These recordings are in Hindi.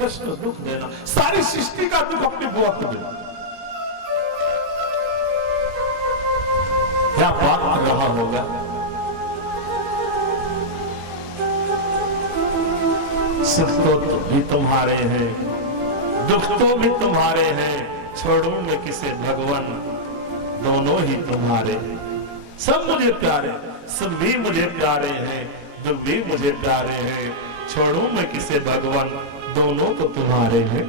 कष्ट दुख देना, सारी सृष्टि का दुख अपनी बुआ को देना, क्या बात कर रहा होगा। सुख तो भी तुम्हारे हैं, दुख तो भी तुम्हारे हैं, छोड़ू मैं किसे भगवान, दोनों ही तुम्हारे हैं। सब मुझे प्यारे, सब भी मुझे प्यारे हैं, दुख भी मुझे प्यारे हैं, छोड़ू मैं किसे भगवान, दोनों तो तुम्हारे हैं।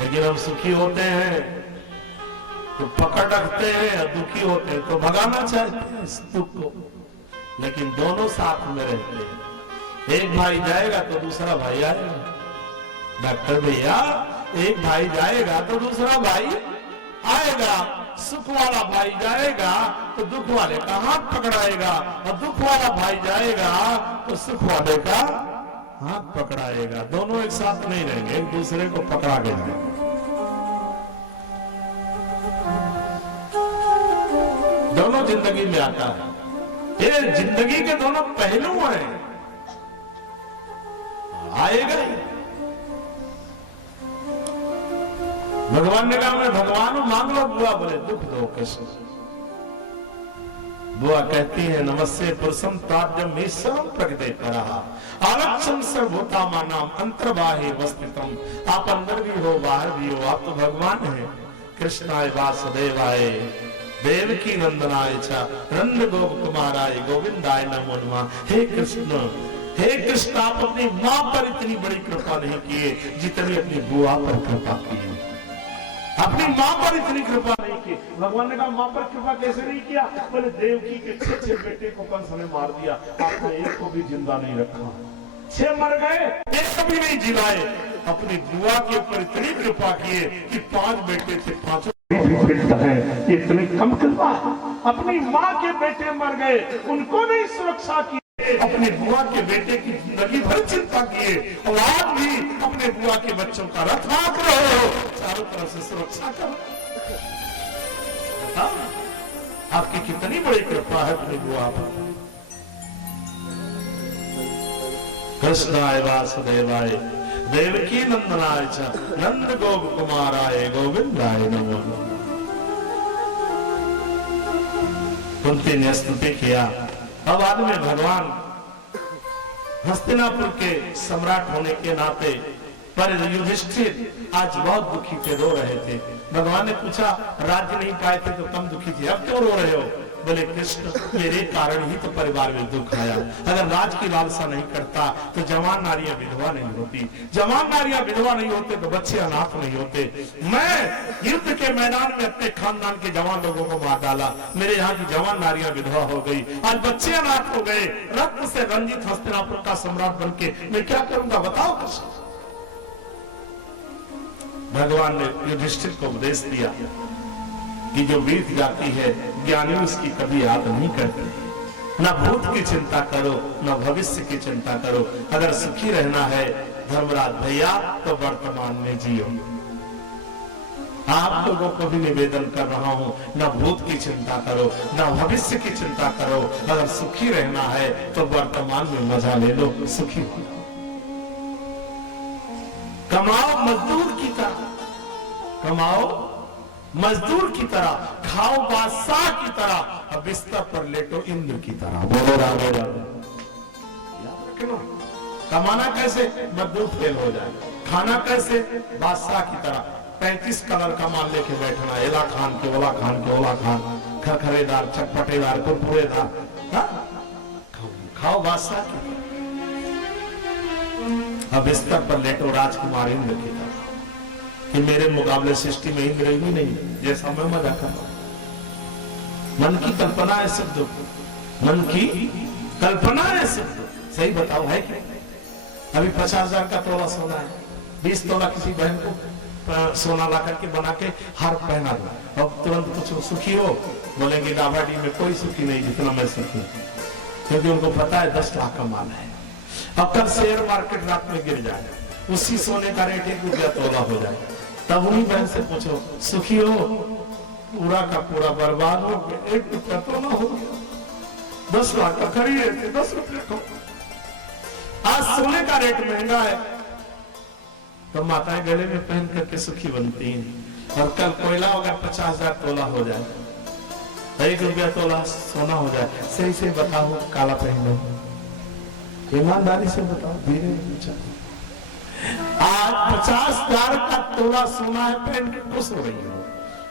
लेकिन हम सुखी होते हैं तो पकड़ रखते हैं, और दुखी होते हैं तो भगाना चाहते हैं इस दुख को, लेकिन दोनों साथ में रहते हैं। एक भाई जाएगा तो दूसरा भाई आएगा। डॉक्टर भैया, एक भाई जाएगा तो दूसरा भाई आएगा। सुख वाला भाई जाएगा तो दुख वाले का हाथ पकड़ाएगा, और दुख वाला भाई जाएगा तो सुख वाले का हाथ पकड़ाएगा। दोनों एक साथ नहीं रहेंगे, एक दूसरे को पकड़ा के जाएंगे। दोनों जिंदगी में आता है, ये जिंदगी के दोनों पहलू हैं, आएगा ही। भगवान ने कहा मैं भगवान हूं, मांग लो बुआ, बोले दुख दो कष्ट। बुआ कहती है नमस्ते पुरुषम ताज्यम ईश्वरम प्रगटे परा आलक्षम सर्वभूता नाम अंतर्बाहे वस्थितम। आप अंदर भी हो बाहर भी हो, आप तो भगवान हैं। कृष्णाय वासुदेवाय देवकी नंदनाय च नंद गोप कुमाराय गोविंदाय नमो नमः। हे कृष्ण, हे कृष्ण, आप अपनी मां पर इतनी बड़ी कृपा नहीं किए जितनी अपनी बुआ पर कृपा की है। अपनी मां पर इतनी कृपा नहीं की। भगवान ने कहा मां पर कृपा कैसे नहीं किया? बोले देवकी के 6 बेटे को कंस ने मार दिया, आपने एक को भी जिंदा नहीं रखा। 6 मर गए, एक को भी नहीं जिलाए। अपनी बुआ के ऊपर इतनी कृपा किए कि 5 बेटे थे, 5 है, इतनी कम कृपा। अपनी माँ के बेटे मर गए, उनको नहीं सुरक्षा की, अपने बुआ के बेटे की जिंदगी भर चिंता किए, और आज भी अपने बुआ के बच्चों का रथ हाँक रहे हो, चारों तरफ से सुरक्षा करो। आपकी कितनी बड़ी कृपा है अपनी बुआ पर। कृष्णाय वासुदेवाय देवकी नंदनाय च नंद गोप कुमाराय गोविंदाय नमो नमः। कुंती ने स्तुति किया। अब बाद में भगवान हस्तिनापुर के सम्राट होने के नाते पर युधिष्ठिर आज बहुत दुखी थे, रो रहे थे। भगवान ने पूछा राज्य नहीं पाए थे तो कम दुखी थे, अब क्यों रो रहे हो? बोले कृष्ण, मेरे कारण ही तो परिवार में दुख आया। अगर राज की लालसा नहीं करता तो जवान नारियां विधवा नहीं होती, जवान नारियां विधवा नहीं होते तो बच्चे अनाथ नहीं होते। मैं युद्ध के मैदान में अपने खानदान के जवान लोगों को मार डाला, मेरे यहाँ की जवान नारियां विधवा हो गई, आज बच्चे अनाथ हो गए। रक्त से रंजित हस्तिनापुर का सम्राट बन के मैं क्या करूंगा बताओ कृष्ण। भगवान ने युधिष्ठिर को उपदेश दिया कि जो बीत जाती है ज्ञानी उसकी कभी याद नहीं करते। न भूत की चिंता करो, न भविष्य की चिंता करो। अगर सुखी रहना है धर्मराज भैया तो वर्तमान में जियो। आप लोगों को भी निवेदन कर रहा हूं, न भूत की चिंता करो, न भविष्य की चिंता करो। अगर सुखी रहना है तो वर्तमान में मजा ले लो, सुखी हो। कमाओ मजदूर की तरह, कमाओ मजदूर की तरह, खाओ बादशाह की तरह, और बिस्तर पर लेटो इंद्र की तरह। बोलो राधे राधे। याद रखना, कमाना कैसे? मजदूर फेल हो जाए। खाना कैसे? बादशाह की तरह। 35 कलर का माल लेके बैठना, एला खान के ओला खान के ओला खान, खरखरेदार चटपटेदार कुरकुरेदार। खाओ बादशाह की तरह, अब बिस्तर पर लेटो राजकुमार इंद्र की तरह। कि मेरे मुकाबले सृष्टि में इंद्र ही नहीं, जैसा मैं मजा कर रहा हूं। मन की कल्पना है सिर्फ, मन की कल्पना है सिर्फ। सही बताओ है कि अभी 50,000 का तोला सोना है, 20 तोला किसी बहन को सोना ला करके बना के हार पहना दो, अब तुरंत कुछ सुखी हो? बोलेंगे लाभाडी में कोई सुखी नहीं जितना मैं सुखी, क्योंकि उनको पता है 10 लाख का माल है। अब कल शेयर मार्केट रात में गिर जाए, उसी सोने का रेट 1 रुपया तोला हो जाए, तब उन्हीं बहन से पूछो सुखी हो? पूरा का पूरा बर्बाद हो गया, 1 रुपया तोला हो गया। 10 लाख का खरीदे थे, 10 रुपये को। आज सोने का रेट महंगा है, तो माताएं गले में पहन करके सुखी बनती हैं। और कल कोयला अगर 50,000 तोला हो जाए, 1 रुपया तोला सोना हो जाए, सही से बताओ काला पहनो, ईमानदारी से बताओ, धीरे पूछा। आज 50,000 का तोला सोना है, पहन के खुश हो रही हो,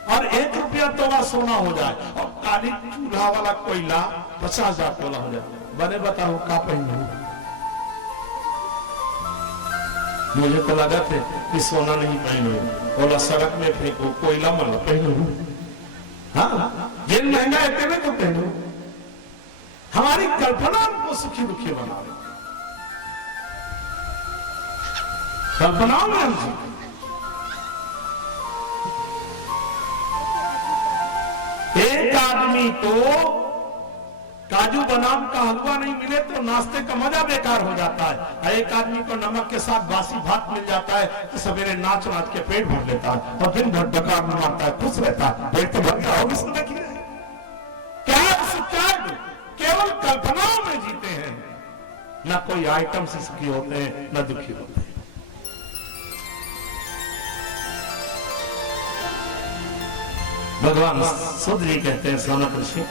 और 1 रुपया तोला सोना हो जाए और काली चूल्हा वाला कोयला 50,000 तोला हो जाए, बने बताओ का पहनो। मुझे तो लगा थे कि सोना नहीं पहनो, बोला सड़क में फेंको, कोयला मन पहनो। हाँ, ये महंगा है में तो पहनो। हमारी कल्पना हमको सुखी दुखी बना रही, कल्पनाओं में हम जी। एक आदमी को काजू बादाम का हलवा नहीं मिले तो नाश्ते का मजा बेकार हो जाता है। एक आदमी को नमक के साथ बासी भात मिल जाता है तो सवेरे नाच नाच के पेट भर लेता है और दिन भर डकार मारता है, खुश रहता है, पेट तो भर गया होगी। सुन देखिए क्या केवल कल्पनाओं में जीते हैं, ना कोई आइटम से सुखी होते हैं ना दुखी होते हैं। भगवान सुध जी कहते हैं सोनक ऋषि,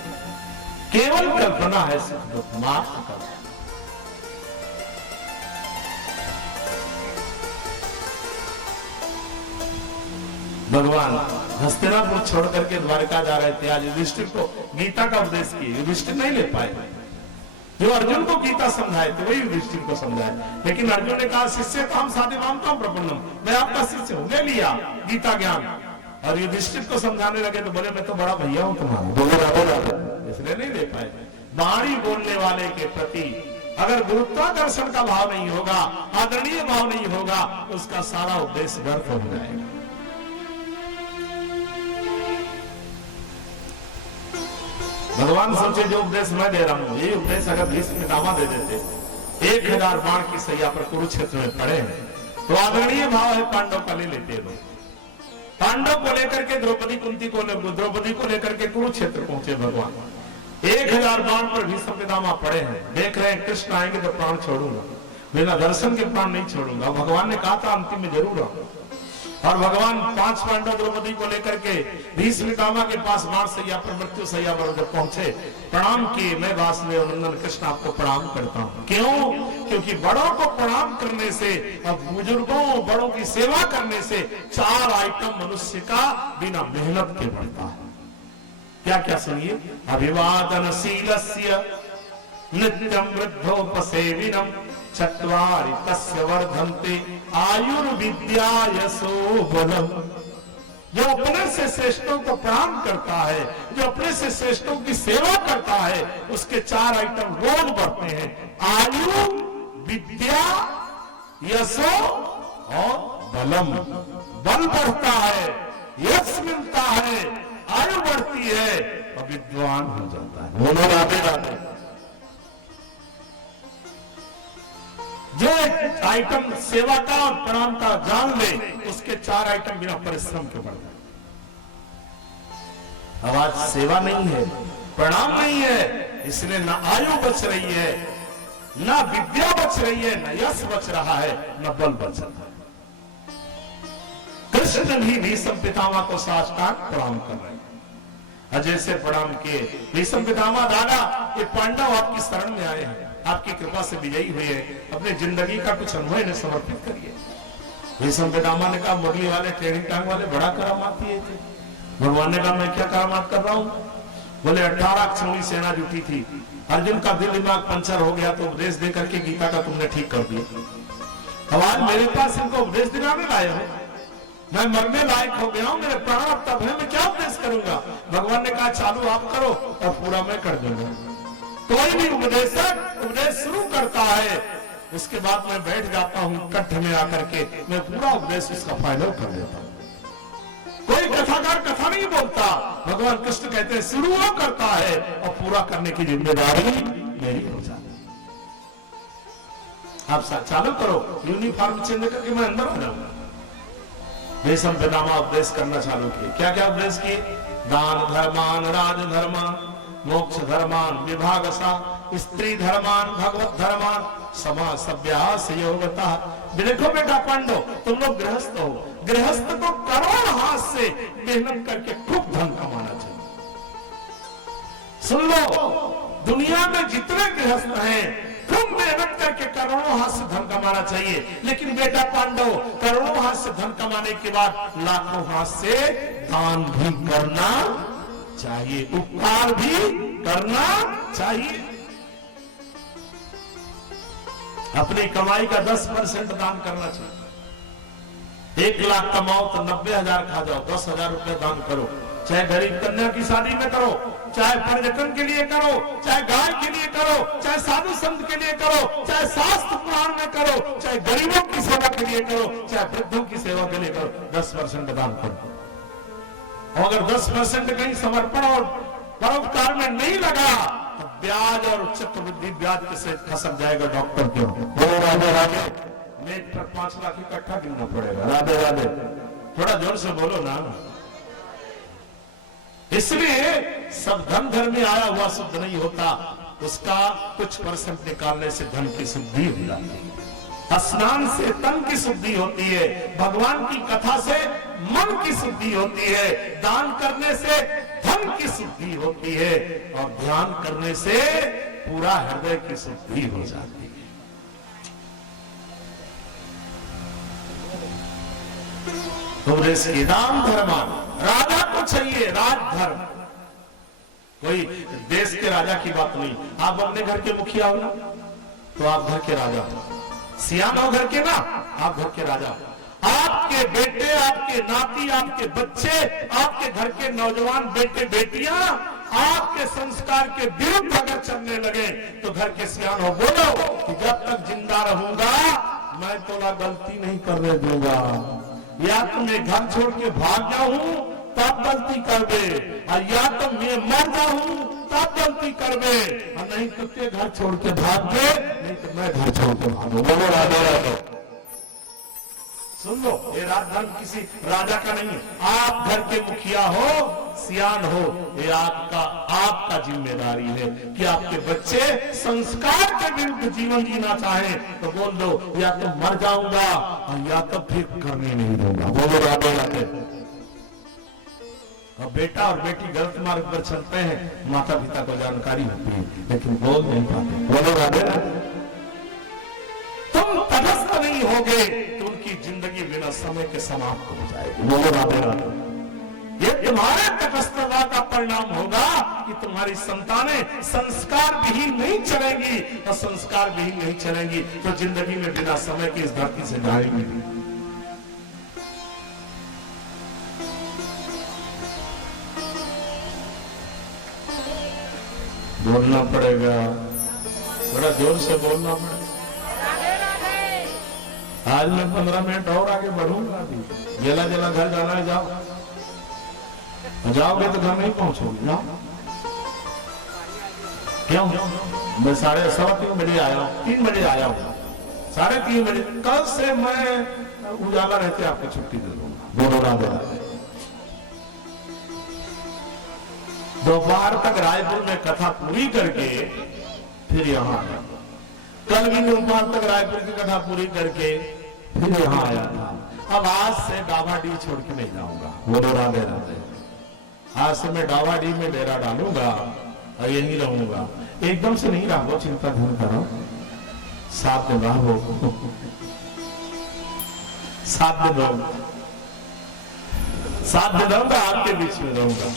केवल कल्पना है सुख दुख, माफ करो। भगवान हस्तिनापुर छोड़ करके द्वारका जा रहे थे। आज युधिष्ठिर को गीता का उपदेश किए, युधिष्ठिर नहीं ले पाए। जो अर्जुन को गीता समझाए थे वही युधिष्ठिर को समझाए, लेकिन अर्जुन ने कहा शिष्य तो हम साधे मानता हूं प्रपन्नम, मैं आपका शिष्य हूं, ले लिया गीता ज्ञान। और युधिष्ठिर को समझाने लगे तो बोले मैं तो बड़ा भैया हूं तुम्हारा, इसलिए नहीं ले पाए। वाणी बोलने वाले के प्रति अगर गुरुत्वाकर्षण का भाव नहीं होगा, आदरणीय भाव नहीं होगा, तो उसका सारा उद्देश्य व्यर्थ हो जाएगा। भगवान सोचे जो उपदेश मैं दे रहा हूं, ये उपदेश अगर भीष्म पितामह दे देते, 1000 बाण की सैया पर कुरुक्षेत्र में पड़े हैं, तो आदरणीय भाव है पांडव का ले लेते लोग। पांडव को लेकर के द्रौपदी को लेकर के कुरुक्षेत्र पहुंचे भगवान। 1000 बाण पर भीष्म पितामह पड़े हैं, देख रहे हैं कृष्ण आएंगे तो प्राण छोड़ूंगा, बिना दर्शन के प्राण नहीं छोड़ूंगा। भगवान ने कहा था अंतिम में जरूर आऊंगा। और भगवान 5 पांडव द्रौपदी को लेकर के भीष्म पितामह के पास बाण सैया पर मृत्यु सैया पर जब पहुंचे, प्रणाम किए, मैं वासुदेव नंदन कृष्ण आपको प्रणाम करता हूं। क्यों? क्योंकि बड़ों को प्रणाम करने से और बुजुर्गों बड़ों की सेवा करने से 4 आइटम मनुष्य का बिना मेहनत के बढ़ता है। क्या क्या सुनिए, अभिवादनशीलस्य नित्यं वृद्धोपसेविनम् चत्वारि तस्य वर्धन्ते आयुर्विद्या यशो बलम। जो अपने से श्रेष्ठों को प्रणाम करता है, जो अपने से श्रेष्ठों की सेवा करता है, उसके 4 आइटम रोज बढ़ते हैं, आयु, विद्या, यशो और बलम। बल बढ़ता है, यश मिलता है, आयु बढ़ती है और विद्वान हो जाता है। बोलो राधे राधे। जो एक आइटम सेवा का और प्रणाम का जान ले, उसके 4 आइटम बिना परिश्रम के बढ़ गए। अब आज सेवा नहीं है, प्रणाम नहीं है, इसलिए ना आयु बच रही है, ना विद्या बच रही है, ना यश बच रहा है, ना बल बच रहा है। कृष्ण भी भीष्म पितामह को साष्टांग प्रणाम कर रहे हैं। अजय से प्रणाम किए, भीष्म पितामह दादा, ये पांडव आपकी शरण में आए हैं, आपकी कृपा से विजयी हुए हैं, अपनी जिंदगी का कुछ अनुभव इन्हें समर्पित करिए। भीष्म पितामह ने कहा मुरली वाले, ट्रेनिंग टांग वाले बड़ा करामात दिए थे। भगवान ने कहा मैं क्या करामात कर रहा हूं? बोले 18 अक्षौणी सेना जुटी थी, अर्जुन का दिल दिमाग पंचर हो गया तो उपदेश दे करके गीता का तुमने ठीक कर दिया। अब आज मेरे पास इनको उपदेश दिलाने लाए हो, मैं मरने लायक हो गया हूं, मेरे प्राण अब तब है, मैं क्या उपदेश करूंगा? भगवान ने कहा चालू आप करो और पूरा मैं कर दूंगा। कोई भी उपदेशक उपदेश शुरू करता है, उसके बाद मैं बैठ जाता हूं कंठ में आकर के, मैं पूरा उपदेश उसका फाइनल कर देता हूं। कोई कथाकार कथा नहीं बोलता, भगवान कृष्ण कहते हैं शुरू वो करता है और पूरा करने की जिम्मेदारी मेरी हो जाती है। आप चालू करो, यूनिफॉर्म चेंज करके मैं अंदर आ जाऊंगा। भीष्म पितामह उपदेश करना चालू किए। क्या क्या उपदेश किए? दान धर्मान, राज धर्मान, मोक्ष धर्मान, विभागसा, स्त्री धर्मान, भगवत धर्मान, समा सभ्यास योगता। देखो बेटा पांडव, तुम लोग गृहस्थ हो, गृहस्थ को करोड़ हाथ से मेहनत करके खूब धन कमाना चाहिए। सुन लो, दुनिया में जितने गृहस्थ हैं खूब मेहनत करके करोड़ों हाथ से धन कमाना चाहिए। लेकिन बेटा पांडव, करोड़ों हाथ से धन कमाने के बाद लाखों हाथ से दान भी करना चाहिए, उपकार भी करना चाहिए। अपनी कमाई का 10% दान करना चाहिए। 1 लाख कमाओ तो 90,000 खा जाओ, 10,000 रुपए दान करो। चाहे गरीब कन्या की शादी में करो, चाहे पर्यटन के लिए करो, चाहे गाय के लिए करो, चाहे साधु संत के लिए करो, चाहे शास्त्र पुराण में करो, चाहे गरीबों की सेवा के लिए करो, चाहे वृद्धों की सेवा के लिए करो, 10% दान करो। और अगर 10% कहीं समर्पण और परोपकार में नहीं लगा तो ब्याज और चक्रवृद्धि ब्याज के से खसक जाएगा। डॉक्टर क्यों बोलो राधे राधे, मेज पर 5 लाख इकट्ठा गिनना पड़ेगा। राधे राधे, थोड़ा जोर से बोलो ना। इसलिए सब धन घर में आया हुआ शुद्ध नहीं होता, उसका कुछ % निकालने से धन की शुद्धि हो जाती है। स्नान से तन की शुद्धि होती है, भगवान की कथा से मन की शुद्धि होती है, दान करने से धन की शुद्धि होती है, और ध्यान करने से पूरा हृदय की शुद्धि हो जाती है। तो दान धर्म राजा को चाहिए, राजधर्म। कोई देश के राजा की बात नहीं, आप अपने घर के मुखिया हो ना तो आप घर के राजा हो, सियान हो घर के ना, आप घर के राजा हो। आपके बेटे, आपके नाती, आपके बच्चे, आपके घर के नौजवान बेटे बेटियां आपके संस्कार के विरुद्ध अगर चलने लगे तो घर के सियान हो बोलो कि जब तक जिंदा रहूंगा मैं थोड़ा गलती नहीं करने दूंगा, या तो मैं घर छोड़ के भाग जाऊं तब गलती कर दे, और या तो मैं मर जाऊं तब गलती कर दे, और नहीं तो ते घर छोड़ के भाग दे, नहीं तो मैं घर छोड़ के भागू। बोलो राधे राधे। सुन लो, ये राजधर्म किसी राजा का नहीं है। आप घर के मुखिया हो, सियान हो, ये आपका जिम्मेदारी है कि आपके बच्चे संस्कार के विरुद्ध जीवन जीना चाहे तो बोल दो या तो मर जाऊंगा और या तो फिर करने नहीं दूंगा। बोलो राधे राधे। और बेटा और बेटी गलत मार्ग पर चलते हैं, माता पिता को जानकारी होती है लेकिन बोल नहीं पाते। बोलो राधे राधे। तुम तटस्थ नहीं होगे तो उनकी जिंदगी बिना समय के समाप्त हो जाएगी। बोलो राधे राधे। ये तुम्हारे तटस्थता का परिणाम होगा कि तुम्हारी संतानें संस्कार विहीन नहीं चलेंगी, और संस्कार विहीन नहीं चलेंगी तो जिंदगी में बिना समय की इस धरती से जाएंगी। बोलना पड़ेगा, बड़ा जोर से बोलना पड़ेगा। आज मैं 15 मिनट और आगे बढ़ूंगा। अभी जला जला घर जाना है, जाओ, जाओगे तो घर नहीं पहुंचोगे ना। क्यों? मैं 3:15 बजे आया हूँ, 3 बजे आया हूँ, 3:30 बजे। कल से मैं उजाला रहते आपको छुट्टी दे दूंगा। बोलो राधे राधे। दोपहर तक रायपुर में कथा पूरी करके फिर यहाँ आया। कल भी दोपहर तक रायपुर की कथा पूरी करके फिर यहाँ आया था। अब आज से डावाडीह छोड़ के नहीं जाऊंगा। बोलो राधे राधे। आज से मैं डावाडीह में डेरा डालूंगा और यहीं रहूंगा। एकदम से नहीं रहो, चिंता नहीं करो, 7 दिन रहो, 7 दिन रहूंगा, 7 दिन रहूंगा, आपके बीच में रहूंगा।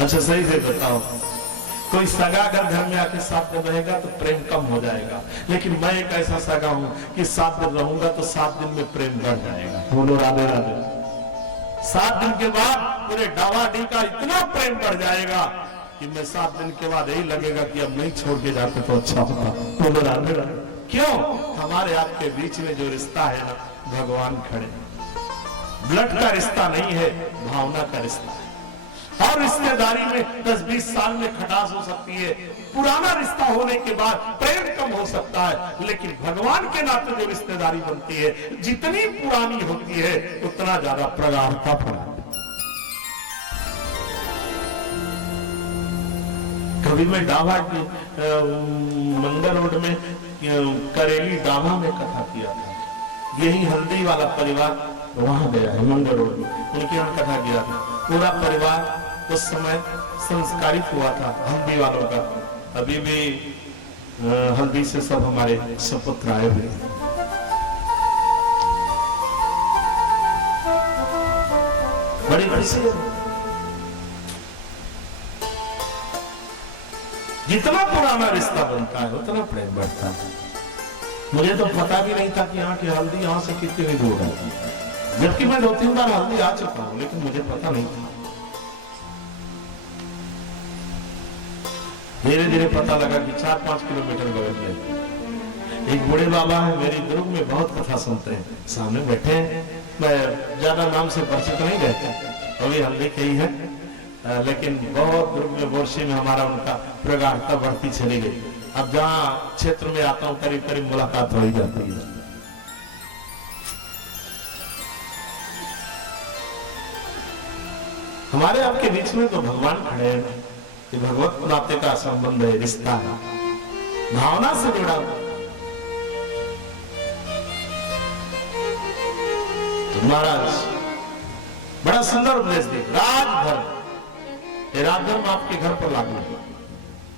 अच्छा सही से बताओ, कोई सगा अगर घर में आके 7 दिन रहेगा तो प्रेम कम हो जाएगा, लेकिन मैं एक ऐसा सगा हूं कि 7 दिन रहूंगा तो 7 दिन में प्रेम बढ़ जाएगा। बोलो राधे राधे। 7 दिन के बाद पूरे डावाडीह का इतना प्रेम बढ़ जाएगा कि मैं 7 दिन के बाद यही लगेगा कि अब नहीं छोड़ के जाते तो अच्छा होता। बोलो राधे राधे। क्यों? हमारे आपके बीच में जो रिश्ता है ना, भगवान खड़े। ब्लड का रिश्ता नहीं है, भावना का रिश्ता है। और रिश्तेदारी में 10-20 साल में खटास हो सकती है, पुराना रिश्ता होने के बाद प्रेम कम हो सकता है, लेकिन भगवान के नाते जो रिश्तेदारी बनती है, जितनी पुरानी होती है उतना ज्यादा प्रगाढ़ता फैलाती है। कभी मैं डाभा मंगल रोड में करेली डाभा में कथा किया था। यही हल्दी वाला परिवार वहां गया है मंगल रोड में, उनके यहाँ कथा किया था। पूरा परिवार उस समय संस्कारित हुआ था हल्दी वालों का। अभी भी हल्दी से सब हमारे सुपुत्र आए हुए। बड़ी खुशी है। जितना पुराना रिश्ता बनता है उतना प्रेम बढ़ता है। मुझे तो पता भी नहीं था कि यहाँ की हल्दी यहाँ से कितनी दूर है, जबकि मैं 2-3 बार हल्दी आ चुका हूँ, लेकिन मुझे पता नहीं था। धीरे धीरे पता लगा कि 4-5 किलोमीटर बगल में एक बूढ़े बाबा है, मेरी दुर्ग में बहुत कथा सुनते हैं, सामने बैठे हैं। मैं ज्यादा नाम से परिचित नहीं रहता, अभी हल्दी के ही है, लेकिन बहुत दुर्ग में बोरसी में हमारा उनका प्रगाढ़ता बढ़ती चली गई। अब जहाँ क्षेत्र में आता हूँ करीब करीब मुलाकात हो ही जाती है। हमारे आपके बीच में तो भगवान खड़े हैं, ये भगवत नाते का संबंध है, रिश्ता है, भावना से जुड़ा। तो महाराज बड़ा सुंदर उपदेश दिए, राजधर्म। ये राजधर्म आपके घर पर लागू है।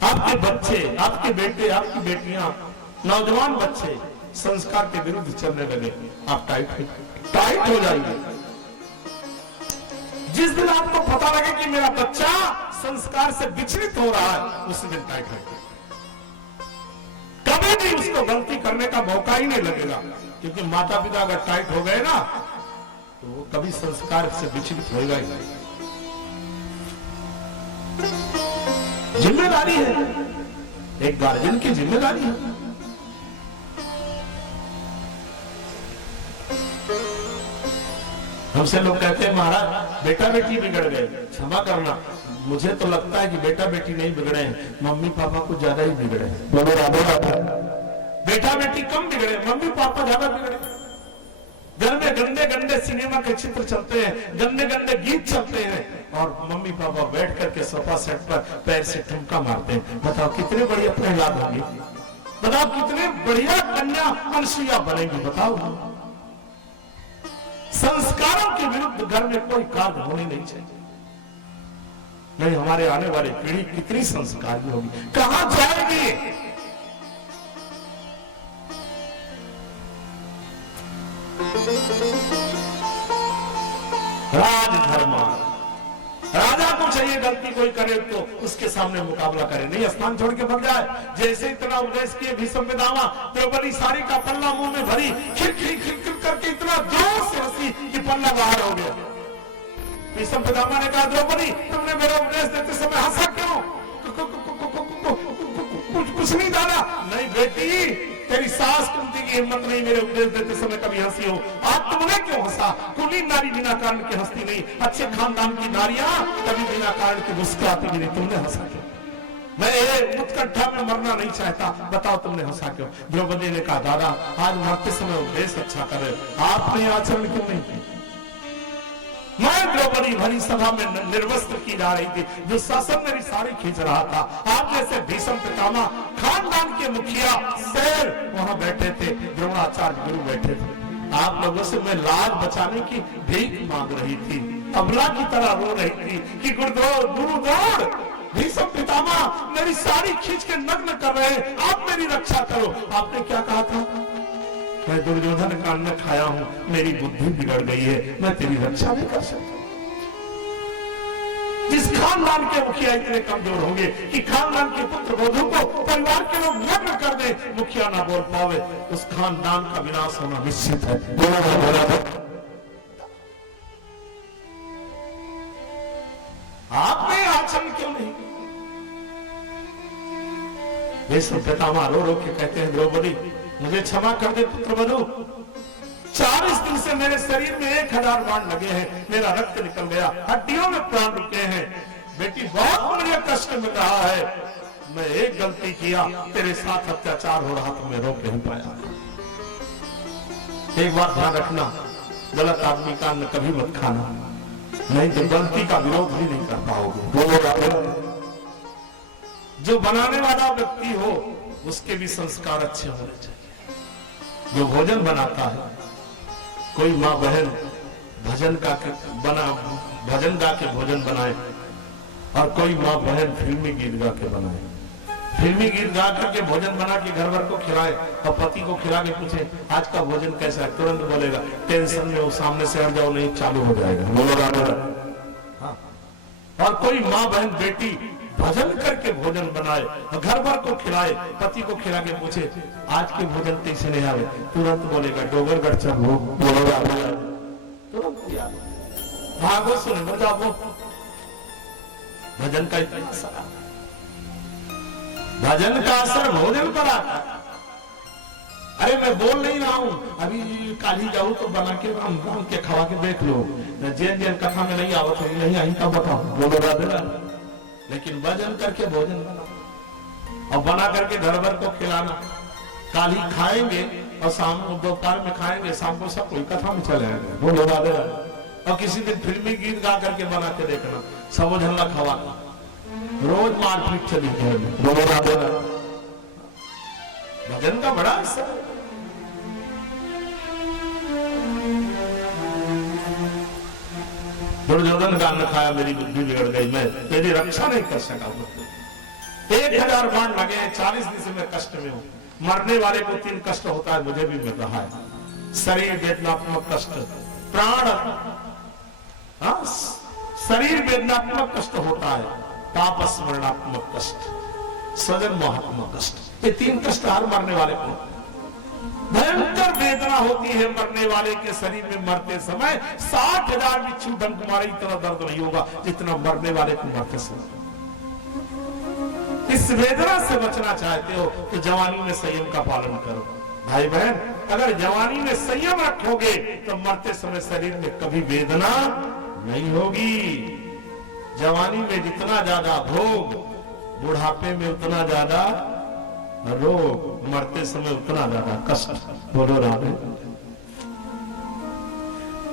आपके बच्चे, आपके बेटे, आपकी बेटियां, नौजवान बच्चे संस्कार के विरुद्ध चलने लगे, आप टाइट हो जाएंगे। जिस दिन आपको पता लगे कि मेरा बच्चा संस्कार से विचलित हो रहा है, उसी दिन टाइट है। कभी भी उसको गलती करने का मौका ही नहीं लगेगा, क्योंकि माता पिता अगर टाइट हो गए ना तो वो कभी संस्कार से विचलित होएगा ही नहीं। जिम्मेदारी है, एक गार्जियन की जिम्मेदारी है। हमसे लोग कहते हैं महाराज बेटा बेटी बिगड़ गए, क्षमा करना, मुझे तो लगता है कि बेटा बेटी नहीं बिगड़े हैं, मम्मी पापा कुछ ज्यादा ही बिगड़े हैं। बेटा बेटी कम बिगड़े, मम्मी पापा ज्यादा बिगड़े। घर में गंदे गंदे सिनेमा के चित्र चलते हैं, गंदे गंदे गीत चलते हैं, और मम्मी पापा बैठ करके सोफा सेट पर पैर से ठुमका मारते हैं। बताओ कितने बढ़िया प्रहलाद होंगे, बताओ कितने बढ़िया कन्या अनसुईया बनेगी। बताओ संस्कारों के विरुद्ध घर में कोई कार्य होने नहीं चाहिए। नहीं, हमारे आने वाली पीढ़ी कितनी संस्कारी होगी, कहां जाएगी। राजधर्म, राजा को चाहिए गलती कोई करे तो उसके सामने मुकाबला करे, नहीं स्थान छोड़ के भाग जाए। जैसे इतना उपदेश किए भीष्म पितामह, द्रौपदी साड़ी का पल्ला मुंह में भरी, खिर खिर खिर खिर करके इतना जोर से हंसी कि पल्ला बाहर हो गया। भीष्म पितामह ने कहा, द्रौपदी तुमने मेरा उपदेश देते समय हंसा क्यों? कुछ नहीं दादा। नहीं बेटी, तेरी सास कुंती की हिम्मत नहीं मेरे उपदेश देते समय कभी हंसी हो, आज तुमने क्यों हंसा? कुलीन नारी बिना कारण की हंसती नहीं, अच्छे खानदान की नारियां कभी बिना कारण की मुस्कुराती भी नहीं, तुमने हंसा क्यों? मैं उत्कंठा में मरना नहीं चाहता, बताओ तुमने हंसा क्यों? द्रौपदी ने कहा, दादा आज मरते समय उपदेश अच्छा करे, आपने आचरण क्यों नहीं किया? मैं द्रौपदी भरी सभा में निर्वस्त्र की जा रही थी, जो शासन मेरी साड़ी खींच रहा था, आप जैसे भीष्म पितामह खानदान के मुखिया शेर वहां बैठे थे, द्रोणाचार्य गुरु बैठे थे। आप लोगों से मैं लाज बचाने की भीख मांग रही थी, अबला की तरह रो रही थी कि गुरुद्रोण भीष्म पितामह मेरी साड़ी खींच के नग्न कर रहे हैं, आप मेरी रक्षा करो। आपने क्या कहा था? मैं दुर्योधन का अन्न खाया हूं, मेरी बुद्धि बिगड़ गई है, मैं तेरी रक्षा नहीं कर सकता। जिस खानदान के मुखिया इतने कमजोर होंगे कि खानदान के पुत्र वधू को परिवार के लोग नग्न कर दे, मुखिया ना बोल पावे, उस खानदान का विनाश होना निश्चित है। आपने आचरण क्यों नहीं? भीष्म पितामह रो रो के कहते हैं, द्रौपदी मुझे क्षमा कर दे पुत्र वधू, 40 दिन से मेरे शरीर में 1000 बाण लगे हैं, मेरा रक्त निकल गया, हड्डियों में प्राण रुके हैं, बेटी बहुत मुझे कष्ट मिल रहा है, मैं एक गलती किया, तेरे साथ अत्याचार हो रहा तो मैं रोक नहीं पाया। एक बात ध्यान रखना, गलत आदमी का अन्न कभी मत खाना, नहीं तो गलती का विरोध भी नहीं कर पाओगे। जो बनाने वाला व्यक्ति हो उसके भी संस्कार अच्छे होने चाहिए। जो भोजन बनाता है, कोई माँ बहन भजन गा के भोजन बनाए और कोई माँ बहन फिल्मी गीत गा के बनाए। फिल्मी गीत गा करके भोजन बना के घर भर को खिलाए और पति को खिला के पूछे आज का भोजन कैसा है, तुरंत बोलेगा टेंशन में हो, सामने से हट जाओ नहीं चालू हो जाएगा, बोलो हाँ। और कोई माँ बहन बेटी भजन करके भोजन बनाए और घर भर को खिलाए, पति को खिला के पूछे आज के भोजन कैसे नहीं आवे, तुरंत बोलेगा डोगरगढ़ चलो, बोलो तुरंत याद भागो सुन बजाओ। भजन का इतना असर, भजन का असर भोजन पर आता है। अरे मैं बोल नहीं रहा हूं, अभी काली जाऊं तो बना के राम राम के खवा के देख लो, जैन जैन कथा में नहीं आवत है नहीं आई तब बताओ, बोलो राधे। लेकिन भजन करके भोजन बना और बना करके घर भर को खिलाना। काली खाएंगे और शाम को दोपहर में खाएंगे, शाम को सब कोई कथा में चले आएंगे, बोलो राधे। और किसी दिन फिल्मी गीत गा करके बना के देखना, सब झल्ला खवा, रोज मारपीट चली है, बोलो राधे। भजन का बड़ा असर है। दुर्योधन का अन्न खाया मेरी बुद्धि बिगड़ गई, मैं तेरी रक्षा नहीं कर सका। 1000 बाण लगे, 40 दिन से मैं कष्ट में हूं। मरने वाले को 3 कष्ट होता है, मुझे भी मिल रहा है। शरीर वेदनात्मक कष्ट, प्राण शरीर वेदनात्मक कष्ट होता है, पाप स्मरणात्मक कष्ट, स्वजन मोहात्मक कष्ट। ये 3 कष्ट हर मरने वाले को। भयंकर वेदना होती है मरने वाले के शरीर में मरते समय। 60,000 बिच्छू डंक मारे इतना दर्द नहीं होगा जितना मरने वाले को मरते समय। इस वेदना से बचना चाहते हो तो जवानी में संयम का पालन करो। भाई बहन, अगर जवानी में संयम रखोगे तो मरते समय शरीर में कभी वेदना नहीं होगी। जवानी में जितना ज्यादा भोग, बुढ़ापे में उतना ज्यादा रोग, मरते समय उतना ज्यादा कष्ट, बोलो राधे।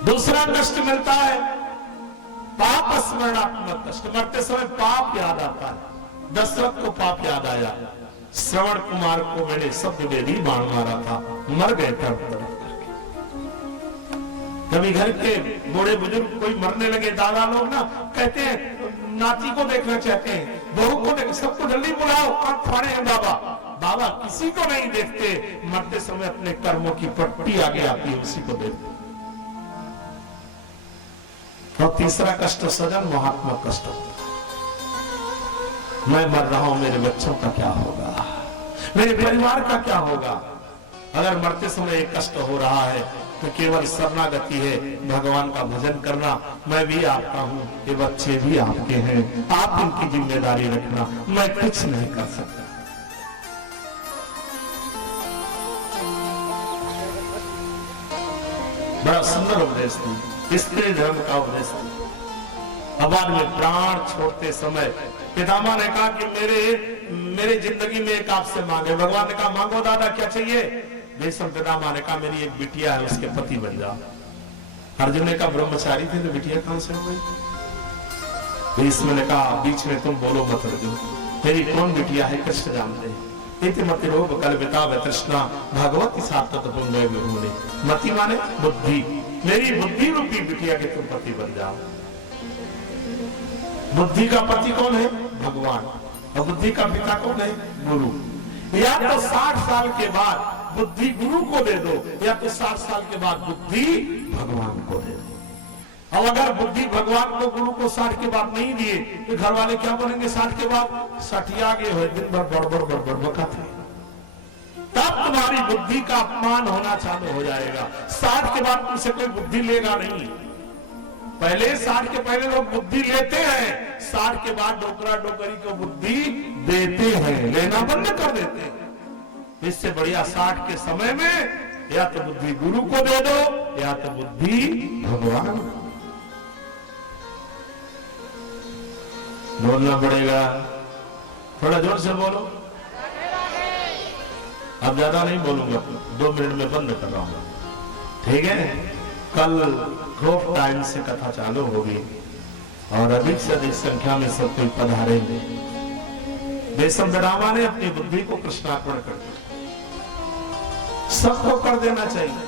दूसरा कष्ट मिलता है पाप स्मरणात्मक कष्ट। मरते समय पाप याद आता है। दशरथ को पाप याद आया, श्रवण कुमार को मैंने शब्द वेदी बाण मारा था, मर गए तड़प तड़प करके। कभी घर के बूढ़े बुजुर्ग कोई मरने लगे, दादा लोग ना कहते हैं नाती को देखना चाहते हैं, बहू को देख, सबको जल्दी बुलाओ, आप फाड़े हैं बाबा। बाबा किसी को नहीं देखते, मरते समय अपने कर्मों की पट्टी आगे आती है, उसी को देखते। और तीसरा कष्ट सजन मोहात्मक कष्ट होता है। मैं मर रहा हूं, मेरे बच्चों का क्या होगा, मेरे परिवार का क्या होगा। अगर मरते समय एक कष्ट हो रहा है तो केवल शरणागति है, भगवान का भजन करना। मैं भी आपका हूं, ये बच्चे भी आपके हैं, आप इनकी जिम्मेदारी रखना, मैं कुछ नहीं कर सकता। बड़ा सुंदर उपदेश दी, स्त्री धर्म का उपदेश दी। अब बाद में प्राण छोड़ते समय पितामह ने कहा कि मेरे जिंदगी में एक आपसे मांगे। भगवान ने कहा मांगो दादा, क्या चाहिए। भीष्म पितामह ने कहा मेरी एक बिटिया है, उसके पति बन जाओ। अर्जुन ने कहा ब्रह्मचारी थे तो बिटिया कहां से हो गई। भीष्म ने कहा बीच में तुम बोलो मत अर्जुन, मेरी कौन बिटिया है कृष्ण जानते हैं। मति रोग कल्पिता तृष्णा भगवती सातत पुण्य विभूनि। मति माने बुद्धि, मेरी बुद्धि रूपी बिटिया के तुम पति बन जाओ। बुद्धि का पति कौन है, भगवान, और बुद्धि का पिता कौन है, गुरु। या तो 60 साल के बाद बुद्धि गुरु को दे दो, या तो 60 साल के बाद बुद्धि भगवान को दे दो। अब अगर बुद्धि भगवान को गुरु को 60 के बाद नहीं दिए तो घर वाले क्या बोलेंगे 60 के बाद, सठिया गए हुए दिन भर बड़बड़ बकाते। तब तुम्हारी बुद्धि का अपमान होना चालू हो जाएगा। 60 के बाद तुमसे कोई बुद्धि लेगा नहीं। पहले 60 के पहले लोग बुद्धि लेते हैं, 60 के बाद डोकरा डोकरी को बुद्धि देते हैं, लेना बंद कर देते हैं। इससे बढ़िया 60 के समय में या तो बुद्धि गुरु को दे दो या तो बुद्धि भगवान। बोलना पड़ेगा, थोड़ा जोर से बोलो। अब ज्यादा नहीं बोलूंगा, 2 मिनट में बंद कर रहा हूं, ठीक है। कल खूब टाइम से कथा चालू होगी और अधिक से अधिक संख्या में सब कोई पधारेंगे। भीष्म पितामह ने अपनी बुद्धि को कृष्णार्पण कर दिया। सबको कर देना चाहिए।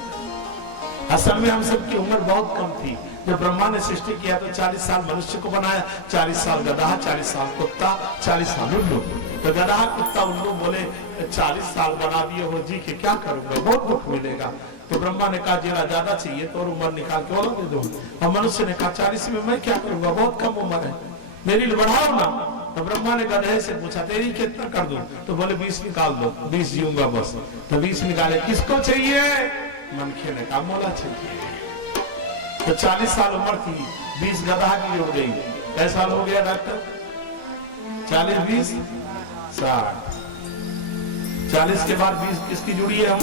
असल में हम सबकी उम्र बहुत कम थी। जब ब्रह्मा ने सृष्टि किया तो 40 साल मनुष्य को बनाया, 40 साल गधा, 40 साल कुत्ता, 40 साल उल्लू। तो गधा कुत्ता उल्लू बोले 40 साल बना दिए हो जी के क्या करूंगा, बहुत दुख मिलेगा। तो ब्रह्मा ने कहा जरा ज्यादा चाहिए तो और उम्र निकाल के और दे दो। और मनुष्य ने कहा 40 में मैं क्या करूंगा, बहुत कम उम्र है, मेरी बढ़ाओ ना। तो ब्रह्मा ने गधे से पूछा तेरी कितना कर दूं? तो बोले 20 निकाल दो, 20 जीऊंगा बस। तो 20 निकाले। किसको चाहिए? मनखे ने कहा मोला चाहिए। तो 40 साल उम्र थी, 20 गधा की जुड़ गई। कैसा साल हो गया डॉक्टर? 40 20 60। 40 के बाद 20 किसकी जुड़ी है? हम